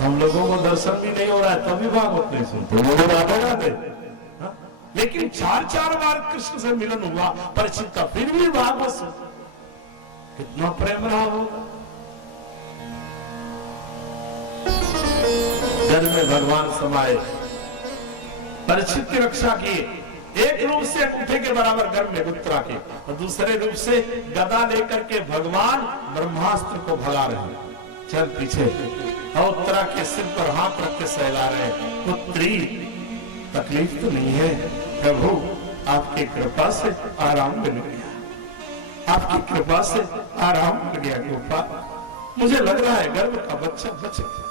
हम लोगों को दर्शन भी नहीं हो रहा है तभी भागवत नहीं सुनते, लेकिन 4-4 बार कृष्ण से मिलन हुआ परीक्षित का, फिर भी भागवत सुनते। कितना प्रेम रहा होगा। गर्भ में भगवान समाये, परीक्षित की रक्षा की। एक रूप से अंगूठे के बराबर गर्भ में उत्तरा के, और दूसरे रूप से गदा लेकर के भगवान ब्रह्मास्त्र को भगा रहे, चल पीछे, और उत्तरा के सिर पर हाथ रख के सहला रहे, पुत्री तकलीफ तो नहीं है, प्रभु आपकी कृपा से आराम मिल गया, आपकी कृपा से आराम मिल गया गोपाल, मुझे लग रहा है गर्भ का बच्चा बच गया।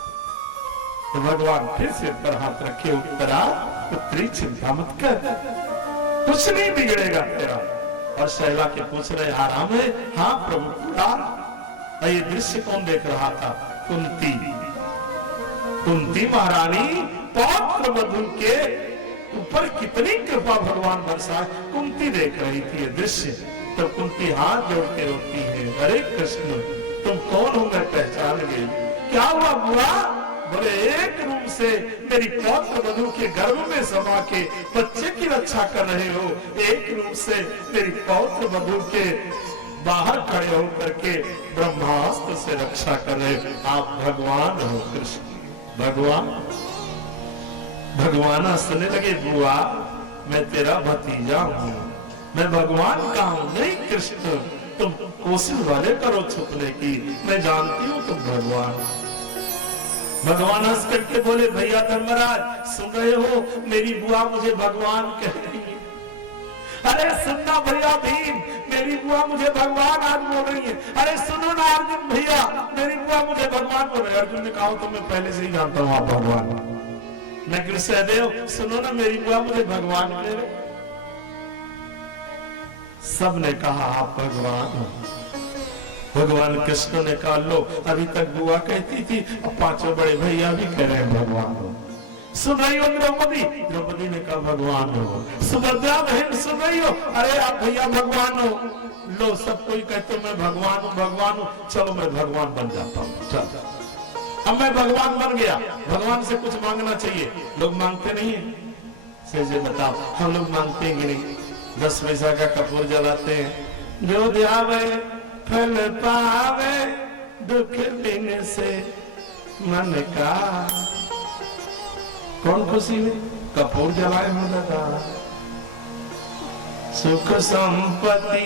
तो भगवान फिर सिर पर हाथ रखे, उत्तरा पुत्री चिंता मत कर, कुछ नहीं बिगड़ेगा तेरा। और शैला के पूछ रहे आराम है? हाँ प्रभु पूरा। ये दृश्य कौन देख रहा था? कुंती महारानी पौत्र वधू के ऊपर कितनी कृपा भगवान बरसाए, कुंती देख रही थी ये दृश्य। तो कुंती हाथ जोड़ के रोती है, अरे कृष्ण तुम कौन हो, मैं पहचान गई। क्या हुआ बुआ? बोले एक रूप से मेरी पौत्र वधू के गर्भ में समा के बच्चे की रक्षा कर रहे हो, एक रूप से मेरी पौत्र वधू के बाहर खड़े होकर के ब्रह्मास्त्र से रक्षा कर रहे, आप भगवान हो कृष्ण, भगवान। भगवान हंसने लगे, बुआ मैं तेरा भतीजा हूँ, मैं भगवान का हूँ। नहीं कृष्ण तुम कोशिश वाले करो छुपने की, मैं जानती हूँ तुम भगवान। भगवान हंस करके बोले, भैया धर्मराज सुन रहे हो, मेरी बुआ मुझे भगवान कह रही है। अरे सुनना भैया भीम, मेरी बुआ मुझे भगवान आज बोल रही है। अरे सुनो ना अर्जुन भैया, मेरी बुआ मुझे भगवान बोल रही है। अर्जुन ने कहा तो मैं पहले से ही जानता हूँ आप भगवान। मैं कृष्णदेव सुनो ना, मेरी बुआ मुझे भगवान कह रही। सब ने कहा आप भगवान हो। भगवान कृष्ण ने कहा लो, अभी तक बुआ कहती थी, अब पांचों बड़े भैया भी कह रहे हैं भगवान हो। सुन रही हो द्रौपदी? द्रौपदी ने कहा भगवान हो। सुभद्रा बहन सुन रही हो? अरे आप भैया भगवान हो। लो सब कोई कहते मैं भगवान हूँ, भगवान हूँ, चलो मैं भगवान बन जाता हूँ। चलो अब मैं भगवान बन गया, भगवान से कुछ मांगना चाहिए। लोग मांगते नहीं है, से बताओ हम लोग मांगते हैं कि नहीं? 10 पैसा का कपूर जलाते हैं, जो ध्यावे फल पावे, दुख लेने से मन का। कौन खुशी में कपूर जलाए हो लगा, सुख संपत्ति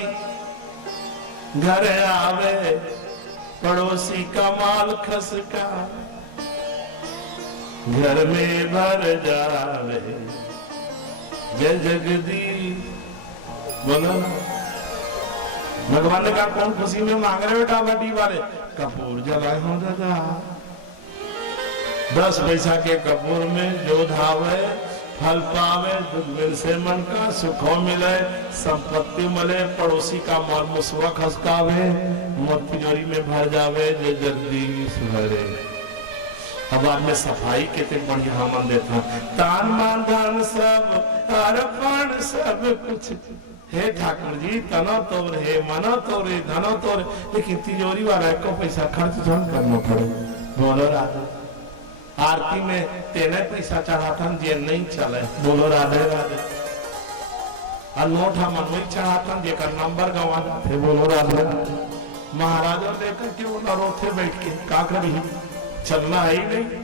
घर आवे, पड़ोसी का माल खसका घर में भर जावे, जय जगदीश। बोलो भगवान ने कहा कौन खुशी में मांग रहे बेटा बटी वाले? कपूर जलाए हो दादा, 10 पैसा के कपूर में जो धावे फल पावे, दुर्मिल से मन का सुखो मिले, संपत्ति मिले, पड़ोसी का माल मुसवा खसकावे, मोती तिजोरी में भर जावे, जय जगदीश भरे। अब बाद में सफाई कितने बढ़िया मन देता, तान मान धन सब अर्पण सब कुछ, हे ठाकुर जी तना तोर हे मना तोरे धना तोरे, लेकिन तिजोरी वाला को पैसा खर्च जन करना पड़े। बोलो राधे। आरती में तेने पैसा चढ़ाता जे नहीं चले। बोलो राधे राधे। और नोट हम वही चढ़ाता जेकर नंबर गवा जाते। बोलो राधे राधे। महाराजा लेकर के वो रोथे बैठ के का करी, चलना है ही नहीं।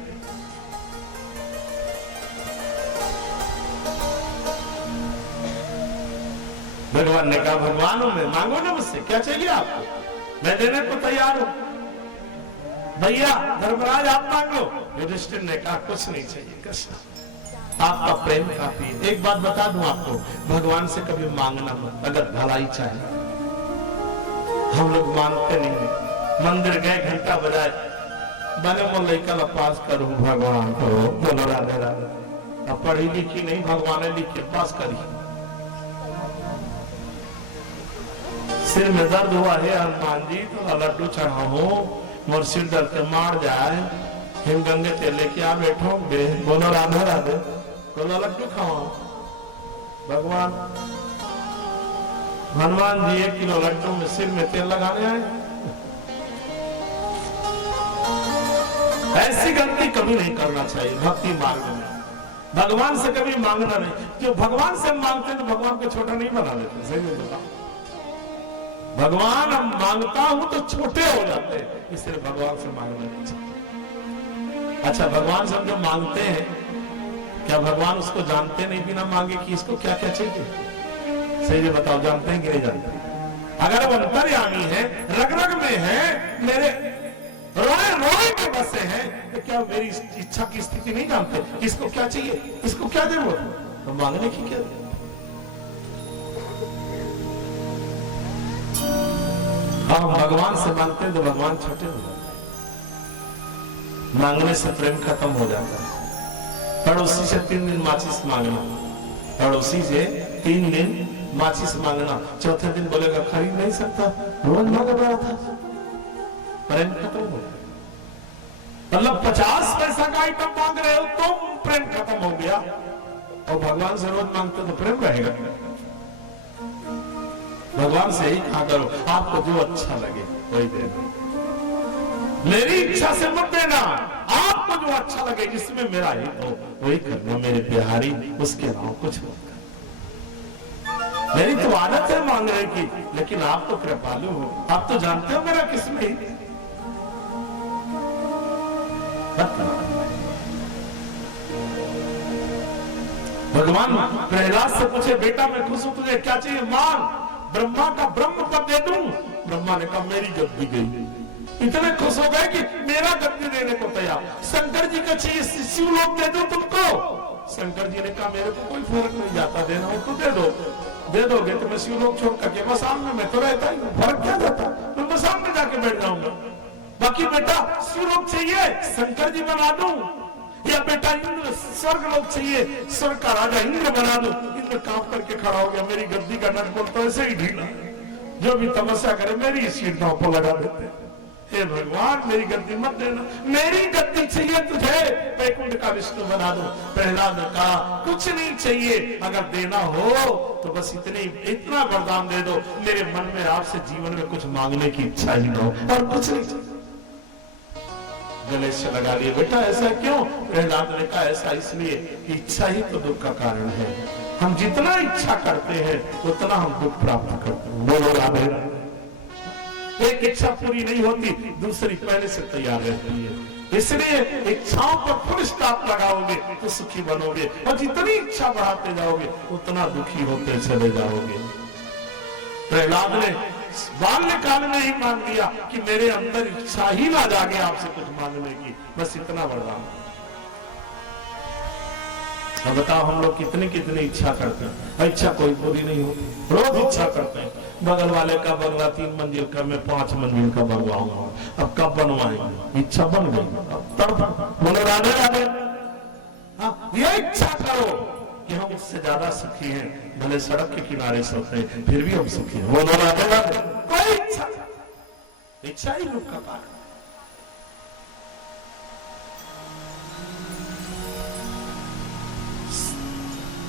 भगवान ने कहा भगवान में मांगो ना मुझसे, क्या चाहिए आपको, मैं देने को तैयार हूं। भैया धर्मराज आप मांग लो। युधिष्ठिर ने कहा कुछ नहीं चाहिए कृष्ण, आपका प्रेम काफी है। एक बात बता दूं आपको, भगवान से कभी मांगना मत अगर भलाई चाहे। हम लोग मांगते नहीं, मंदिर गए घंटा बजाए बने वो लेकर पास करूं भगवान को। बोलो राधे राधे। अब पढ़ी लिखी नहीं, भगवान ने लिखी पास करी। सिर में दर्द हुआ है हनुमान जी तो लड्डू चढ़ाओ, मोर सिर दर्द के मार जाए, हिम गंगे तेल लेके आ बैठो। बोलो राधे राधे। बोलो लड्डू खाओ। भगवान हनुमान जी 1 किलो लड्डू में सिर में तेल लगाने आए। ऐसी गलती कभी नहीं करना चाहिए भक्ति मार्ग में। भगवान से कभी मांगना नहीं। जो भगवान से मांगते तो भगवान को छोटा नहीं बना देते। सही में बताओ, भगवान हम मांगता हूं तो छोटे हो जाते हैं, इसलिए भगवान से मांगना नहीं चाहिए। अच्छा भगवान से हम जो मांगते हैं, क्या भगवान उसको जानते नहीं बिना मांगे कि इसको क्या क्या चाहिए? सही से बताओ, जानते हैं कि नहीं जानते? अगर वो अंतर्यामी है, रग रग में है, मेरे रोए रोए में बसे हैं, तो क्या मेरी इच्छा की स्थिति नहीं जानते? इसको क्या चाहिए, इसको क्या दे? वो तो मांगने की क्या? हम भगवान से मांगते हैं तो भगवान छोटे हो जाते, मांगने से प्रेम खत्म हो जाता है। पड़ोसी से 3 दिन माचिस मांगना, पड़ोसी से 3 दिन माचिस मांगना, चौथे दिन बोलेगा खरीद नहीं सकता, रोज मांग रहा था, प्रेम खत्म हो गया। मतलब 50 पैसा का आइटम मांग रहे हो तो प्रेम खत्म हो गया, और भगवान से रोज मांगते तो प्रेम रहेगा। भगवान से ही कहा करो आपको जो अच्छा लगे वही देना, मेरी इच्छा से मत देना, आपको जो अच्छा लगे जिसमें मेरा हित हो वही करना मेरे बिहारी, उसके अलावा कुछ मत करना। मेरी तो आदत है मांगने की, लेकिन आप तो कृपालु हो, आप तो जानते हो मेरा किसमें हित है। भगवान प्रहलाद से पूछे बेटा मैं खुश हूं, तुझे क्या चाहिए मांग, ब्रह्मा का ब्रह्म पद दे दूं। ब्रह्मा ने कहा मेरी गद्दी गई। इतने खुश हो गए कि मेरा गद्दी देने को तैयार। शंकर जी का चाहिए शिवलोक दे दूं तुमको। शंकर जी ने कहा मेरे को कोई फर्क नहीं जाता, देना हो तो दे दो, दे दोगे तो मैं शिवलोक छोड़ करके मसान में मैं तो रहता ही, फर्क क्या जाता, मैं मसान में जाके बैठ जाऊंगा। बाकी बेटा शिवलोक चाहिए शंकर जी बना दूं, या बेटा इंद्र स्वर्ग लोक चाहिए स्वर्ग का राजा इंद्र बना दो। इंद्र कांप करके खड़ा हो गया, मेरी गद्दी का नट बोलता ऐसे ही ढीला, जो भी तपस्या करे मेरी सीढ़ियों पर लगा देते। हे भगवान मेरी गद्दी मत देना, मेरी गद्दी चाहिए तुझे, वैकुंठ का विष्णु बना दो। प्रहलाद ने कहा कुछ नहीं चाहिए, अगर देना हो तो बस इतना वरदान दे दो, मेरे मन में आपसे जीवन में कुछ मांगने की इच्छा ही ना हो, और कुछ नहीं चाहिए। गले से लगा लिए, बेटा ऐसा क्यों? प्रहलाद ने कहा ऐसा इसलिए कि इच्छा ही तो दुख का कारण है, हम जितना इच्छा करते हैं उतना हम दुख प्राप्त करते हैं। बोलो राधे। एक इच्छा पूरी नहीं होती, दूसरी पहले से तैयार रहती है, इसलिए इच्छाओं पर फुल स्टॉप लगाओगे तो सुखी बनोगे, और जितनी इच्छा बढ़ाते जाओगे उतना दुखी होते चले जाओगे। प्रहलाद ने बाल्यकाल में ही मान लिया कि मेरे अंदर इच्छा ही ना जागे आपसे कुछ मांगने की, बस इतना वरदान। अब बताओ हम लोग कितनी कितनी इच्छा करते हैं, इच्छा कोई पूरी नहीं होती, रोज इच्छा करते हैं बगल वाले का बंगला 3 मंजिल का, मैं 5 मंजिल का बनवाऊंगा, अब कब बनवाएंगे, इच्छा बन गई, अब तड़प मनोराने लगे। हाँ, ये इच्छा करो कि हम उससे ज्यादा सुखी हैं, भले सड़क के किनारे सोते हैं फिर भी हम सुखी हैं, मनोराने लगे। कोई इच्छा ही रूप का पार।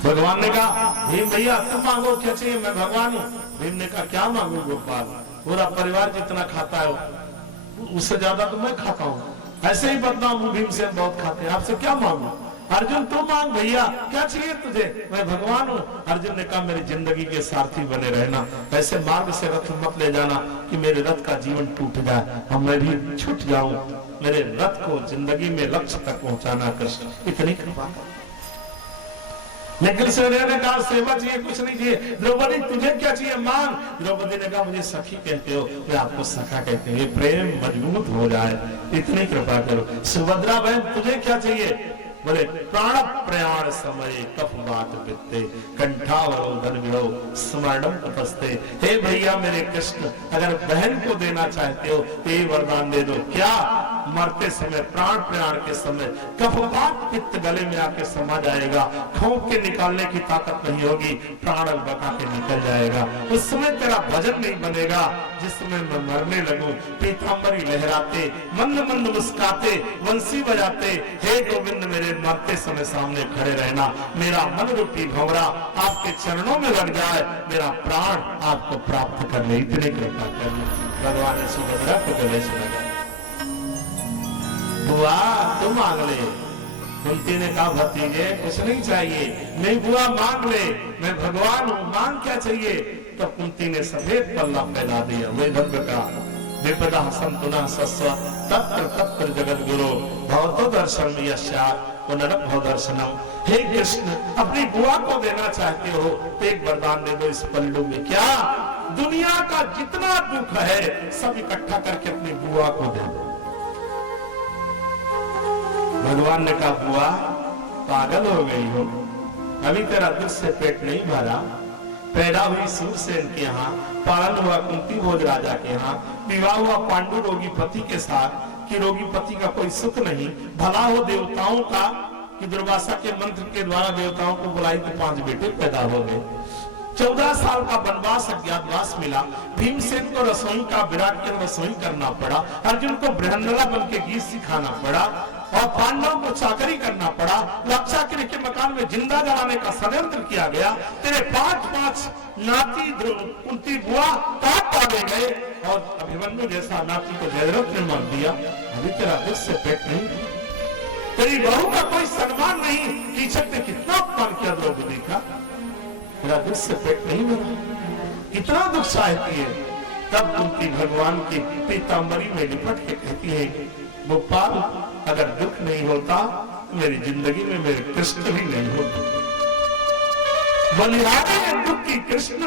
भगवान ने कहा भीम भैया तुम मांगो क्या चाहिए, मैं भगवान हूँ। भीम ने कहा क्या मांगू गोपाल, पूरा परिवार जितना खाता है उससे ज्यादा तो मैं खाता हूँ, ऐसे ही बदनाम हूँ, भीम से बहुत खाते हैं, आपसे क्या मांगू। अर्जुन तू मांग भैया, क्या चाहिए तुझे, मैं भगवान हूँ। अर्जुन ने कहा मेरी जिंदगी के सारथी बने रहना, ऐसे मार्ग से रथ मत ले जाना कि मेरे रथ का जीवन टूट जाए और मैं भी छूट जाऊं, मेरे रथ को जिंदगी में लक्ष्य तक पहुंचाना कृष्ण, इतनी कृपा। लेकिन सूर्य ने कहा सेवा चाहिए, कुछ नहीं चाहिए। द्रौपदी तुझे क्या चाहिए मांग। द्रौपदी ने कहा मुझे सखी कहते हो, वे आपको सखा कहते हैं, प्रेम मजबूत हो जाए इतनी कृपा करो। सुभद्रा बहन तुझे क्या चाहिए, बोले प्राण प्रयाण समय कफ बात बित्ते कंठावरोधन विरो स्मरणम तपस्ते। हे भैया मेरे कृष्ण, अगर बहन को देना चाहते हो तो ये वरदान दे दो, क्या मरते समय प्राण प्रयाण के समय कफवात पित्त गले में आके समा जाएगा, खौंक के निकालने की ताकत नहीं होगी, प्राण बका के निकल जाएगा, उस समय तेरा भजन नहीं बनेगा। जिस समय मैं मरने लगूं पीतांबरी लहराते मंद मंद मुस्काते वंशी बजाते, हे गोविंद मेरे मरते समय सामने खड़े रहना, मेरा मन रूपी भंवरा आपके चरणों में लग जाए, मेरा प्राण आपको प्राप्त कर ले, इतने कृपा कर ले। भगवान ने सुभद्रा को गले से लगा, बुआ तुम मांग ले। कुंती ने कहा भतीजे कुछ नहीं चाहिए, नहीं बुआ मांग ले, मैं भगवान हूँ, मांग क्या चाहिए। तो कुंती ने सफेद पल्ला फैला दिया, वैदव्य का विपदा संतुना सस्व तत्र तत्र जगत गुरु भवतो दर्शन यस्यात् पुनरभव दर्शनम। हे कृष्ण अपनी बुआ को देना चाहते हो तो एक वरदान दे दो इस पल्लू में, क्या दुनिया का जितना दुख है सब इकट्ठा करके अपनी बुआ को दे दो। भगवान ने कहा बुआ पागल हो गई हो, अभी तेरा दुख से पेट नहीं भरा, पैदा हुई सूरसेन के यहाँ, पालन हुआ कुंती भोज राजा के यहाँ, विवाह हुआ पांडु रोगी पति के साथ कि रोगी पति का कोई सुख नहीं, भला हो देवताओं का कि दुर्वासा के मंत्र के द्वारा देवताओं को बुलाई तो 5 बेटे पैदा हो गए, 14 साल का वनवास अज्ञातवास मिला, भीमसेन को रसोई का विराट के रसोई करना पड़ा, अर्जुन को बृहन्नला बन के गीत सिखाना पड़ा और पांडवों को चाकरी करना पड़ा, लाक्षागृह के मकान में जिंदा जलाने का षड्यंत्र किया गया, तेरे 5 नाती कुंती बुआ काट डाले गए और अभिमन्यु जैसा नाती को जयद्रथ ने मार दिया। अभी तेरा दुख से पेट नहीं, तेरी बहू का कोई सम्मान नहीं, कीचक ने कितना अपमान किया द्रौपदी का, तेरा दुख से पेट नहीं भरा, इतना दुख चाहती है। तब कुंती भगवान की पीतांबरी में लिपट के कहती है गोपाल अगर दुख नहीं होता मेरी जिंदगी में मेरे कृष्ण भी नहीं होते, बलिहारी है दुख की कृष्ण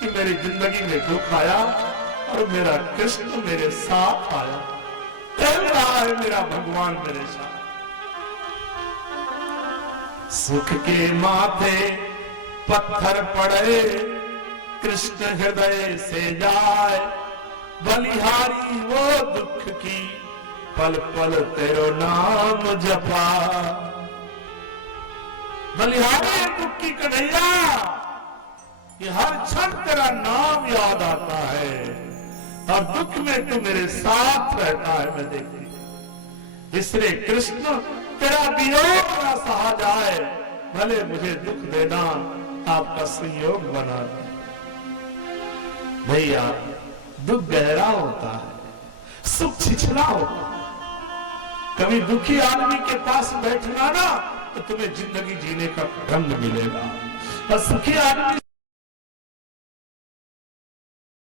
कि मेरी जिंदगी में दुख आया और मेरा कृष्ण मेरे साथ आया, चल रहा है मेरा भगवान मेरे साथ। सुख के माथे पत्थर पड़े कृष्ण हृदय से जाए, बलिहारी वो दुख की पल पल तेरो नाम जपा। बलिहारी दुख की कन्हैया ये हर क्षण तेरा नाम याद आता है और दुख में तू मेरे साथ रहता है, मैं देखती। इसलिए कृष्ण तेरा वियोग ना सहा जाए, भले मुझे दुख देना आपका संयोग बना दे। भैया दुख गहरा होता है, सुख छिछला होता है। कभी दुखी आदमी के पास बैठना ना तो तुम्हें जिंदगी जीने का ढंग मिलेगा और सुखी आदमी